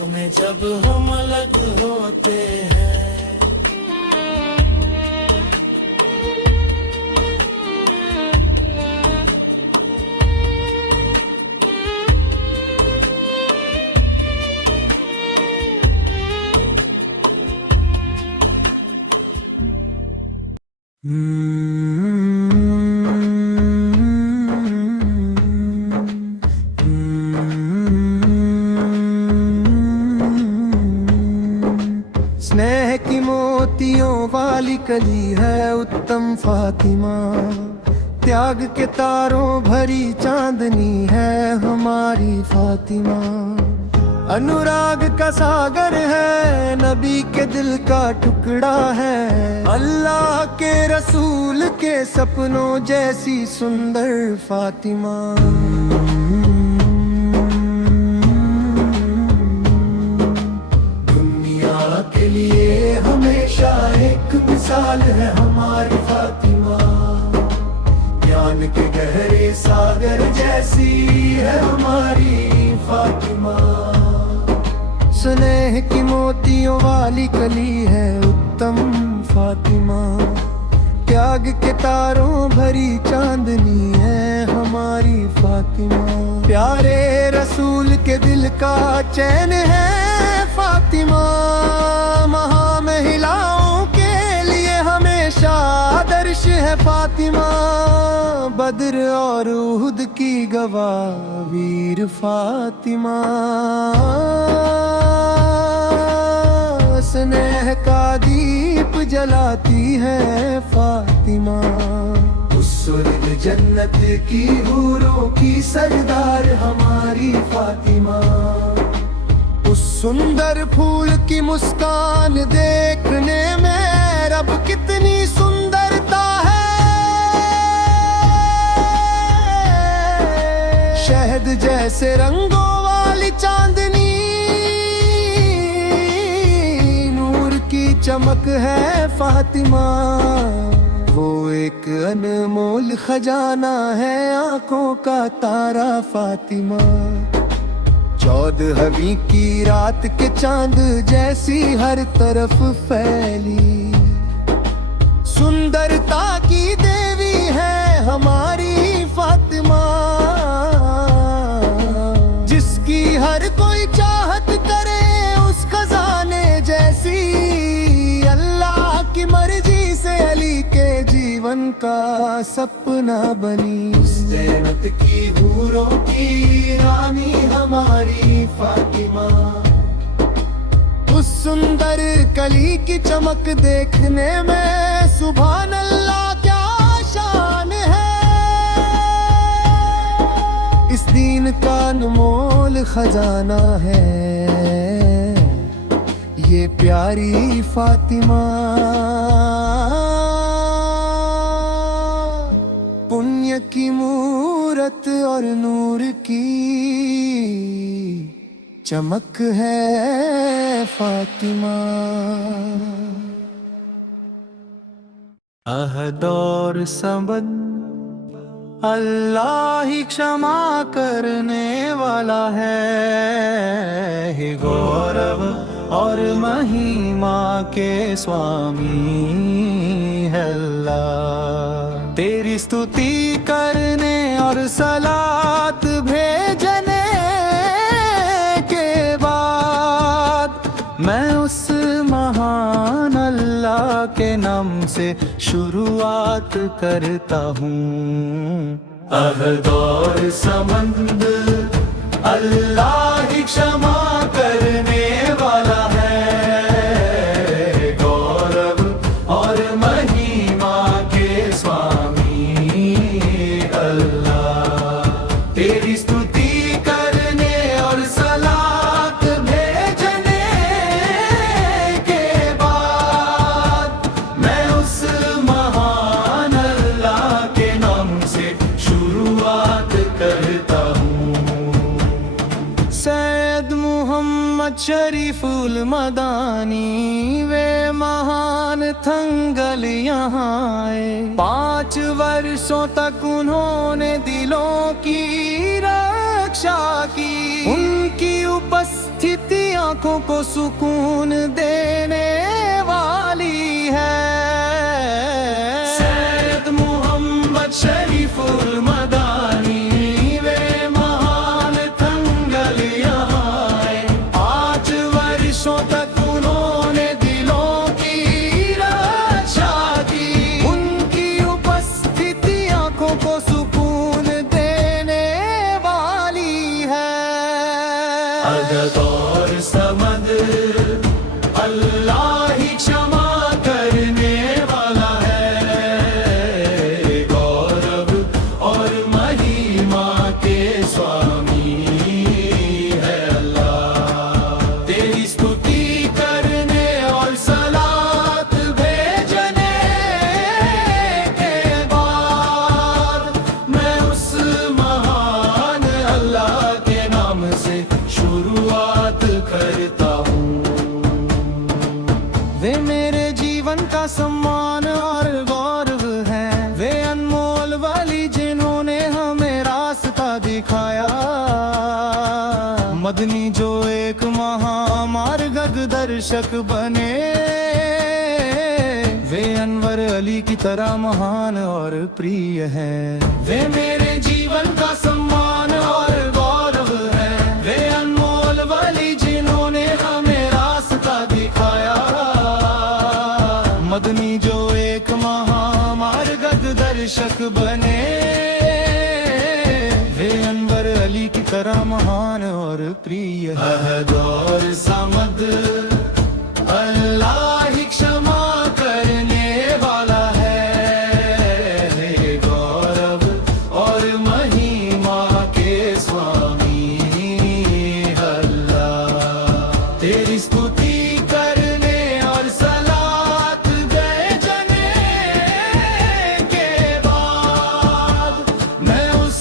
में जब हम अलग होते हैं। स्नेह की मोतियों वाली कली है उत्तम फातिमा, त्याग के तारों भरी चांदनी है हमारी फातिमा। अनुराग का सागर है, नबी के दिल का टुकड़ा है, अल्लाह के रसूल के सपनों जैसी सुंदर फातिमा। दुनिया के लिए हमेशा एक मिसाल है हमारी फातिमा, ज्ञान के गहरे सागर जैसी है हमारी फातिमा। स्नेह की मोतियों वाली कली है उत्तम फातिमा, त्याग के तारों भरी चांदनी है हमारी फातिमा। प्यारे रसूल के दिल का चैन है फातिमा, महामहिलाओं के लिए हमेशा आदर्श है फातिमा। बद्र और उहुद की गवाह वीर फातिमा, स्नेह का दीप जलाती है फातिमा। उस सुर्ग जन्नत की हूरों की सरदार हमारी फातिमा। उस सुंदर फूल की मुस्कान देखने में रब कितनी सुंदरता है। शहद जैसे रंगों वाली चांदनी, चमक है फातिमा। वो एक अनमोल खजाना है आंखों का तारा फातिमा। 14वीं की रात के चांद जैसी हर तरफ फैली, सुंदरता की देवी है हमारी फातिमा, जिसकी हर कोई चाहत करे उस खजाने जैसी। अल्लाह की मर्जी से अली के जीवन का सपना बनी। उस जन्नत की हूरों की रानी हमारी फातिमा, उस सुंदर कली की चमक देखने में सुभान अल्लाह क्या शान है। इस दीन का अनमोल खजाना है ये प्यारी फातिमा। पुण्य की मूरत और नूर की चमक है फातिमा। अहद और सबद अल्लाह ही क्षमा करने वाला है। हे गौरव और महिमा के स्वामी है अल्लाह। तेरी स्तुति करने और सलात भेजने के बाद मैं उस महान अल्लाह के नाम से शुरुआत करता हूँ। अहद और समद अल्लाह ही क्षमा करने वाला है। गौरव और महिमा के स्वामी अल्लाह। तेरी स्तुति करने और सलात भेजने के बाद मैं उस महान अल्लाह के नाम से शुरुआत करता हूँ। सैयद मोहम्मद शरीफुल मदानी वे महान थंगल यहाँ आए। 5 वर्षों तक उन्होंने दिलों की रक्षा की। उनकी उपस्थिति आंखों को सुकून देने वाली है। सैयद मोहम्मद शरीफुल मदानी वे महान थंगल यहाँ आए। 5 वर्षों तक उन्होंने दिलों की रक्षा की। उनकी उपस्थिति आंखों को सुकून देने वाली है। अदद और समद अल्लाह ही क्षमा करने वाला है। गौरव और महिमा के स्वामी है अल्लाह। तेरी स्तुति करने और सलात भेजने के बाद मैं उस महान अल्लाह के नाम से शुरुआत करता हूँ। वे मेरे जीवन का सम्मान और गौरव है। वे अनमोल वाली जिन्होंने हमें रास्ता दिखाया। मदनी जो एक महामार्गदर्शक बने। वे अनवर अली की तरह महान और प्रिय हैं। वे मेरे जीवन का सम्मान और गौरव है। वे अनमोल वाली जिन्होंने हमें रास्ता दिखाया। मदनी जो एक महामार्गदर्शक बने। वे अनवर अली की तरह महान और प्रिय है। अहद और समद अल्लाह ही क्षमा करने वाला है। गौरव और महिमा के स्वामी अल्लाह। तेरी स्तुति करने और सलात भेजने के बाद मैं उस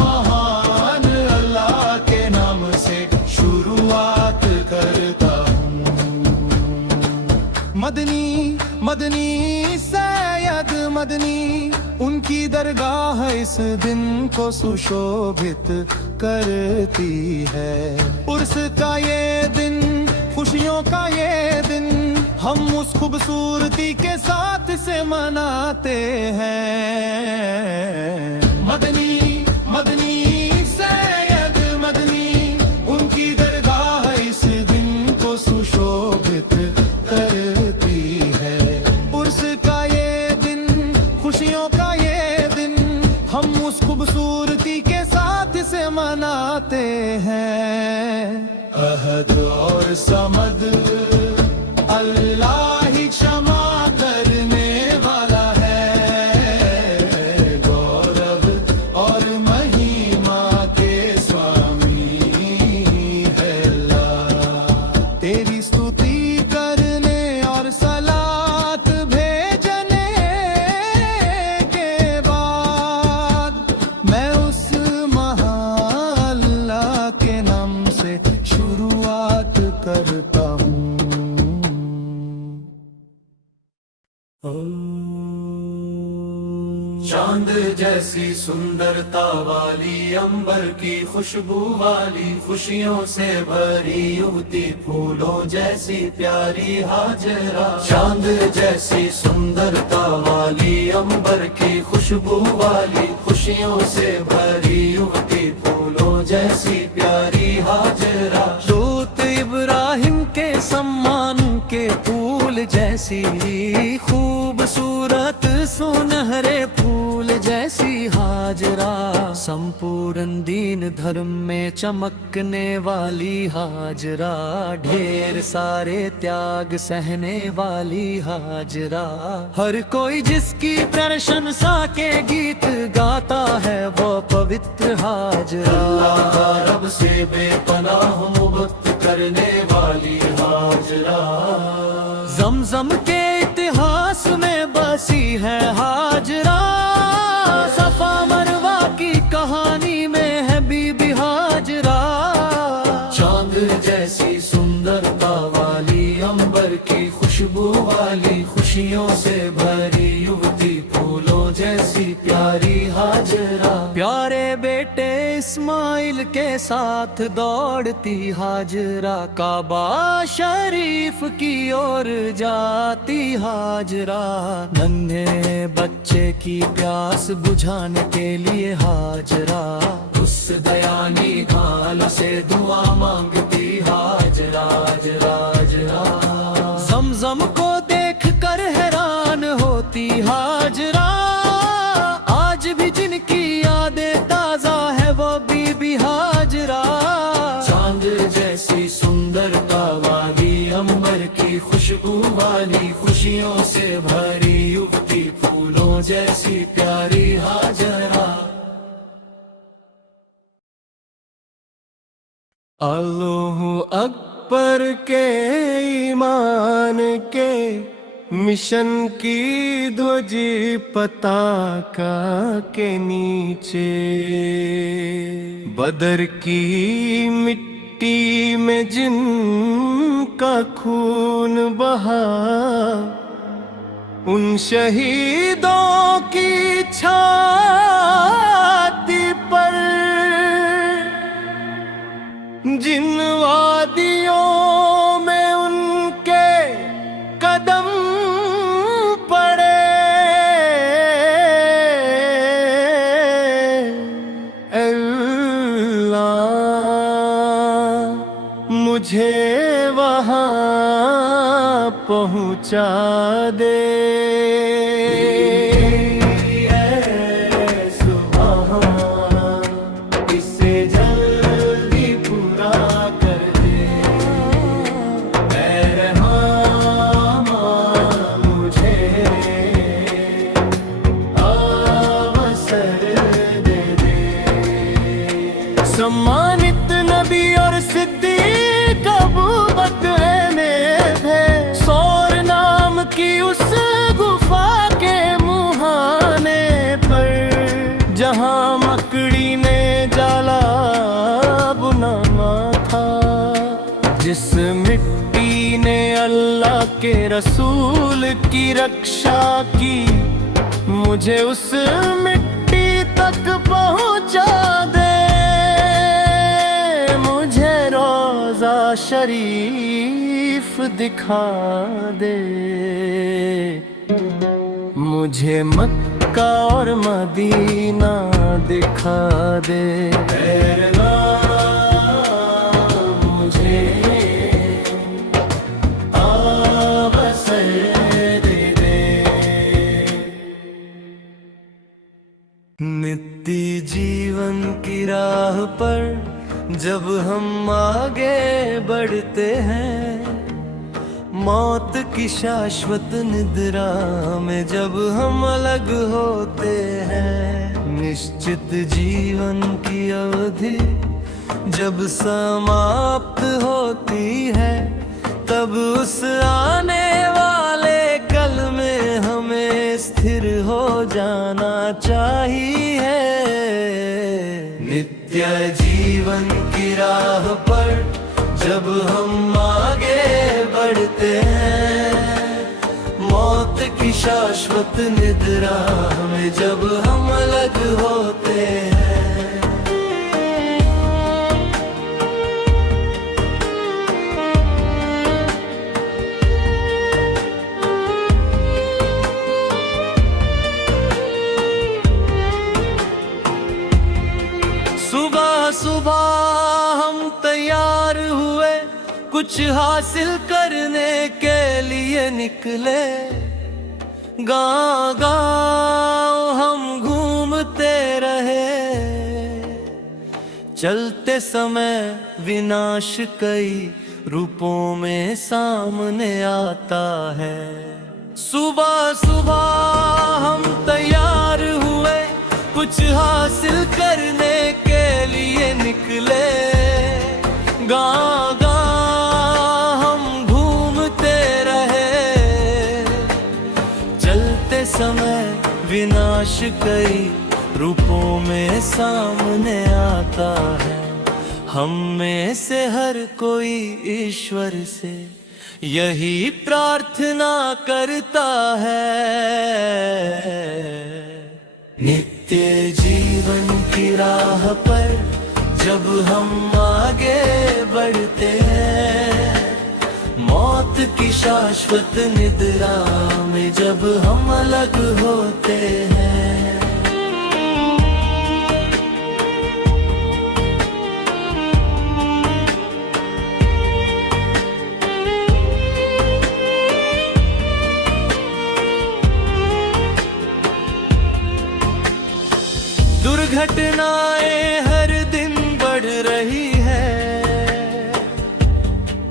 महान अल्लाह के नाम से शुरुआत करता हूँ। मदनी मदनी सैयद मदनी उनकी दरगाह इस दिन को सुशोभित करती है। उर्स का ये दिन, खुशियों का ये दिन हम उस खूबसूरती के साथ से मनाते हैं। मदनी मदनी सैयद मदनी, उनकी दरगाह इस दिन को सुशोभित करती है। उर्स का ये दिन, खुशियों का ये दिन, हम उस खूबसूरती के साथ से मनाते हैं। अहद और समद अल्लाह ही क्षमा करने वाला है, गौरव और महिमा के स्वामी है अल्लाह। तेरी स्तुति करने और सलात भेजने के बाद मैं उस महान अल्लाह के नाम से शुरुआत करता हूँ। चांद जैसी सुंदरता वाली, अंबर की खुशबू वाली, खुशियों से भरी उगती फूलों जैसी प्यारी हाजरा। चांद जैसी सुंदरता वाली, अंबर की खुशबू वाली, खुशियों से भरी उगती फूलों जैसी प्यारी हाजरा। दूत इब्राहिम के सम्मान के फूल जैसी, खूबसूरत सुनहरे फूल जैसी हाजरा। संपूर्ण दीन धर्म में चमकने वाली हाजरा, ढेर सारे त्याग सहने वाली हाजरा। हर कोई जिसकी प्रशंसा के गीत गाता है वो पवित्र हाजरा। अल्लाह का रब से बेपनाह मोहब्बत करने वाली हाजरा। ज़मज़म के इतिहास में बसी है हाजरा। सफा मरवा की कहानी में है बीबी हाजरा। चांद जैसी सुंदरता वाली, अंबर की खुशबू वाली, खुशियों से भरी युवती फूलों जैसी प्यारी हाजरा। प्यारे बेटे इस्माइल के साथ दौड़ती हाजरा, काबा शरीफ की ओर जाती हाजरा। नन्हे बच्चे की प्यास बुझाने के लिए हाजरा, उस दयानी ढाल से दुआ मांगती हाजरा। हाजरा ज़मज़म को देख कर हैरान होती हाजरा। आज भी जिनकी यादें ताज़ा है वो बीबी हाजरा। चांद जैसी सुंदरता वाली, अंबर की खुशबू वाली, खुशियों से भरी उगती फूलों जैसी प्यारी हाजरा। अल्लाहु अकबर के ईमान के मिशन की ध्वजी पताका के नीचे, बदर की मिट्टी में जिनका खून बहा, उन शहीदों की छाती पर जिन वादियों में उनके कदम पड़े, अल्लाह मुझे वहाँ पहुँचा दे। सम्मानित नबी और सिद्दीक अबू बकर में थे, सौर नाम की उस गुफा के मुहाने पर, जहां मकड़ी ने जाला बुना था। जिस मिट्टी ने अल्लाह के रसूल की रक्षा की, मुझे उस मिट्टी तक पहुंचा दे। मुझे रोज़ा शरीफ दिखा दे, मुझे मक्का और मदीना दिखा दे। मुझे अवसर दे दे। नित्य जीवन की राह पर जब हम आगे बढ़ते हैं, मौत की शाश्वत निद्रा में जब हम अलग होते हैं, निश्चित जीवन की अवधि जब समाप्त होती है, तब उस आने वाले कल में हमें स्थिर हो जाना चाहिए। नित्य जीवन की राह पर जब हम आगे बढ़ते हैं, मौत की शाश्वत निद्रा में जब हम अलग होते हैं। सुबह सुबह हम तैयार हुए, कुछ हासिल करने के लिए निकले। गाँव गाँव हम घूमते रहे, चलते समय विनाश कई रूपों में सामने आता है। सुबह सुबह हम तैयार हुए, कुछ हासिल करने के लिए निकले। गाँव गाँव हम घूमते रहे, चलते समय विनाश कई रूपों में सामने आता है। हम में से हर कोई ईश्वर से यही प्रार्थना करता है। नित्य जीवन की राह पर जब हम आगे बढ़ते हैं, मौत की शाश्वत निद्रा में जब हम अलग होते हैं। दुर्घटनाएं हर दिन बढ़ रही है,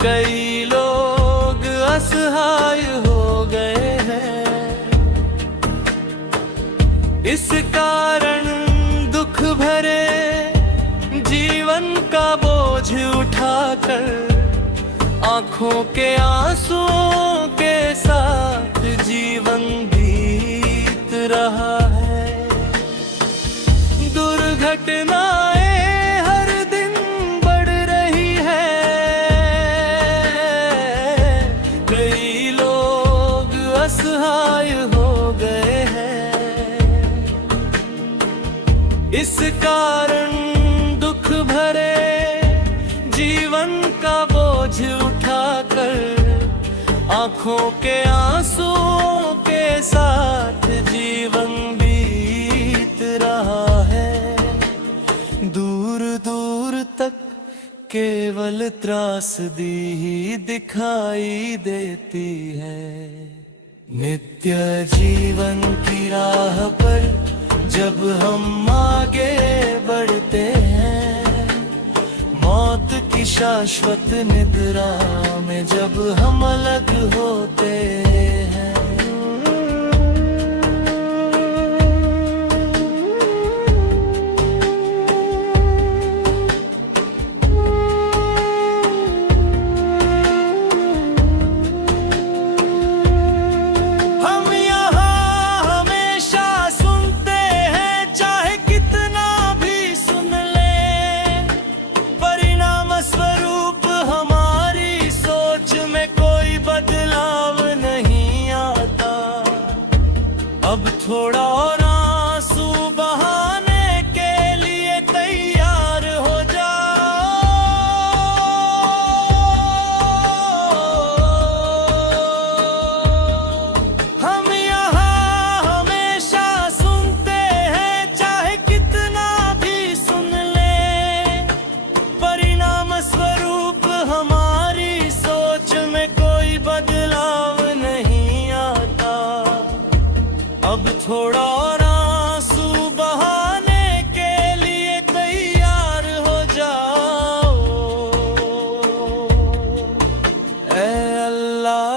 कई लोग असहाय हो गए हैं। इस कारण दुख भरे जीवन का बोझ उठाकर आंखों के आंसुओं के साथ जीवन बीत रहा है। दुर्घटनाएं हर दिन बढ़ रही है, कई लोग असहाय हो गए हैं। इस कारण दुख भरे जीवन का बोझ उठाकर आंखों के आंसुओं के साथ जीवन बीत रहा है। दूर दूर तक केवल त्रासदी ही दिखाई देती है। नित्य जीवन की राह पर जब हम आगे बढ़ते हैं, मौत की शाश्वत निद्रा में जब हम अलग होते हैं। बदलाव नहीं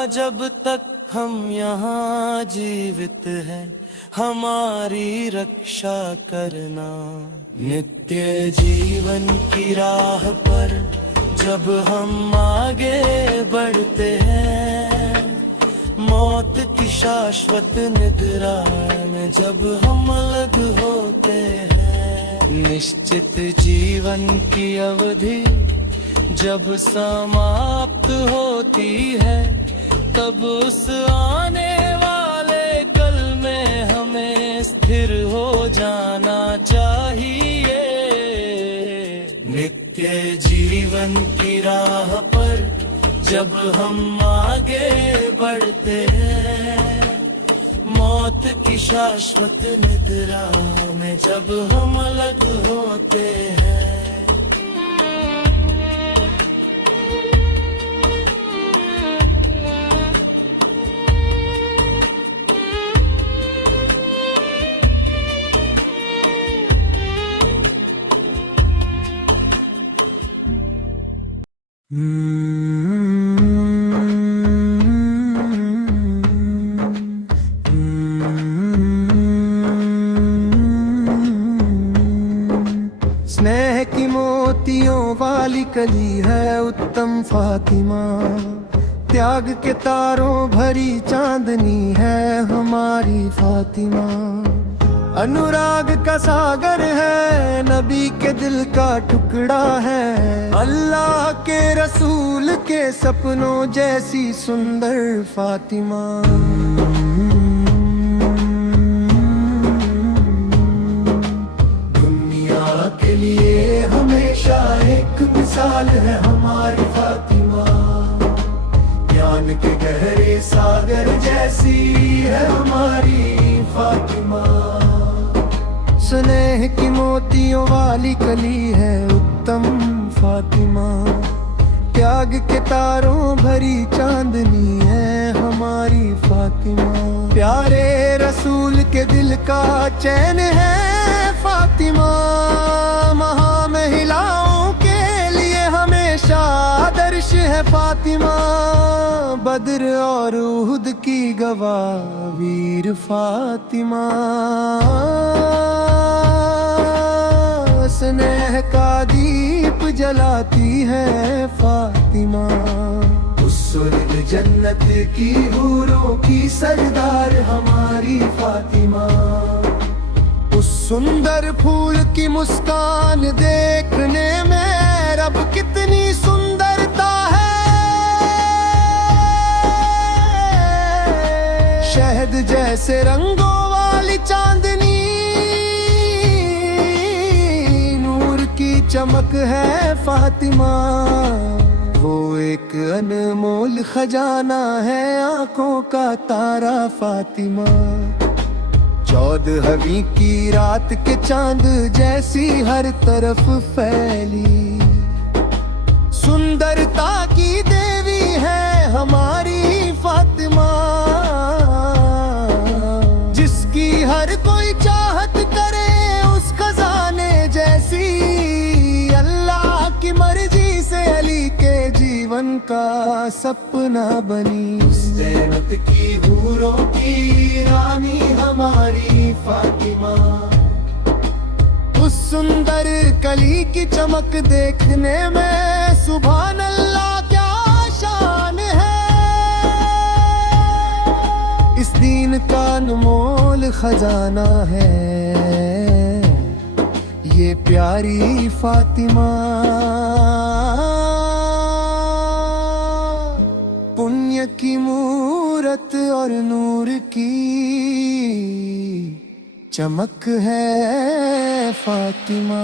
जब तक हम यहाँ जीवित हैं हमारी रक्षा करना। नित्य जीवन की राह पर जब हम आगे बढ़ते हैं, मौत की शाश्वत निद्रा में जब हम अलग होते हैं, निश्चित जीवन की अवधि जब समाप्त होती है, तब उस आने वाले कल में हमें स्थिर हो जाना चाहिए। नित्य जीवन की राह पर जब हम आगे बढ़ते हैं, मौत की शाश्वत निद्रा में जब हम अलग होते हैं। स्नेह की मोतियों वाली कली है उत्तम फातिमा, त्याग के तारों भरी चांदनी है हमारी फातिमा। अनुराग का सागर है, नबी के दिल का टुकड़ा है, अल्लाह के रसूल के सपनों जैसी सुंदर फातिमा। दुनिया के लिए हमेशा एक मिसाल है हमारी फातिमा, ज्ञान के गहरे सागर जैसी है हमारी फातिमा। स्नेह की मोतियों वाली कली है उत्तम फातिमा, त्याग के तारों भरी चांदनी है हमारी फातिमा। प्यारे रसूल के दिल का चैन है फातिमा, महामहिलाओं के लिए हमेशा आदर्श है फातिमा। बद्र और उहुद की गवाह वीर फातिमा, स्नेह का दीप जलाती है फातिमा। उस्सुल जन्नत की हूरों की सरदार हमारी फातिमा। उस सुंदर फूल की मुस्कान देखने में रब कितनी सुंदरता है, शहद जैसे रंगों वाली चांदनी, चमक है फातिमा। वो एक अनमोल खजाना है आंखों का तारा फातिमा। 14वीं की रात के चांद जैसी हर तरफ फैली, सुंदरता की देवी है हमारी फातिमा। जिसकी हर कोई चाहत करे उस खजाने जैसी, की मर्जी से अली के जीवन का सपना बनी। ज़ैनब की हूरों की रानी हमारी फातिमा। उस सुंदर कली की चमक देखने में सुभान अल्लाह क्या शान है। इस दीन का अनमोल खजाना है ये प्यारी फातिमा। पुण्य की मूरत और नूर की चमक है फातिमा।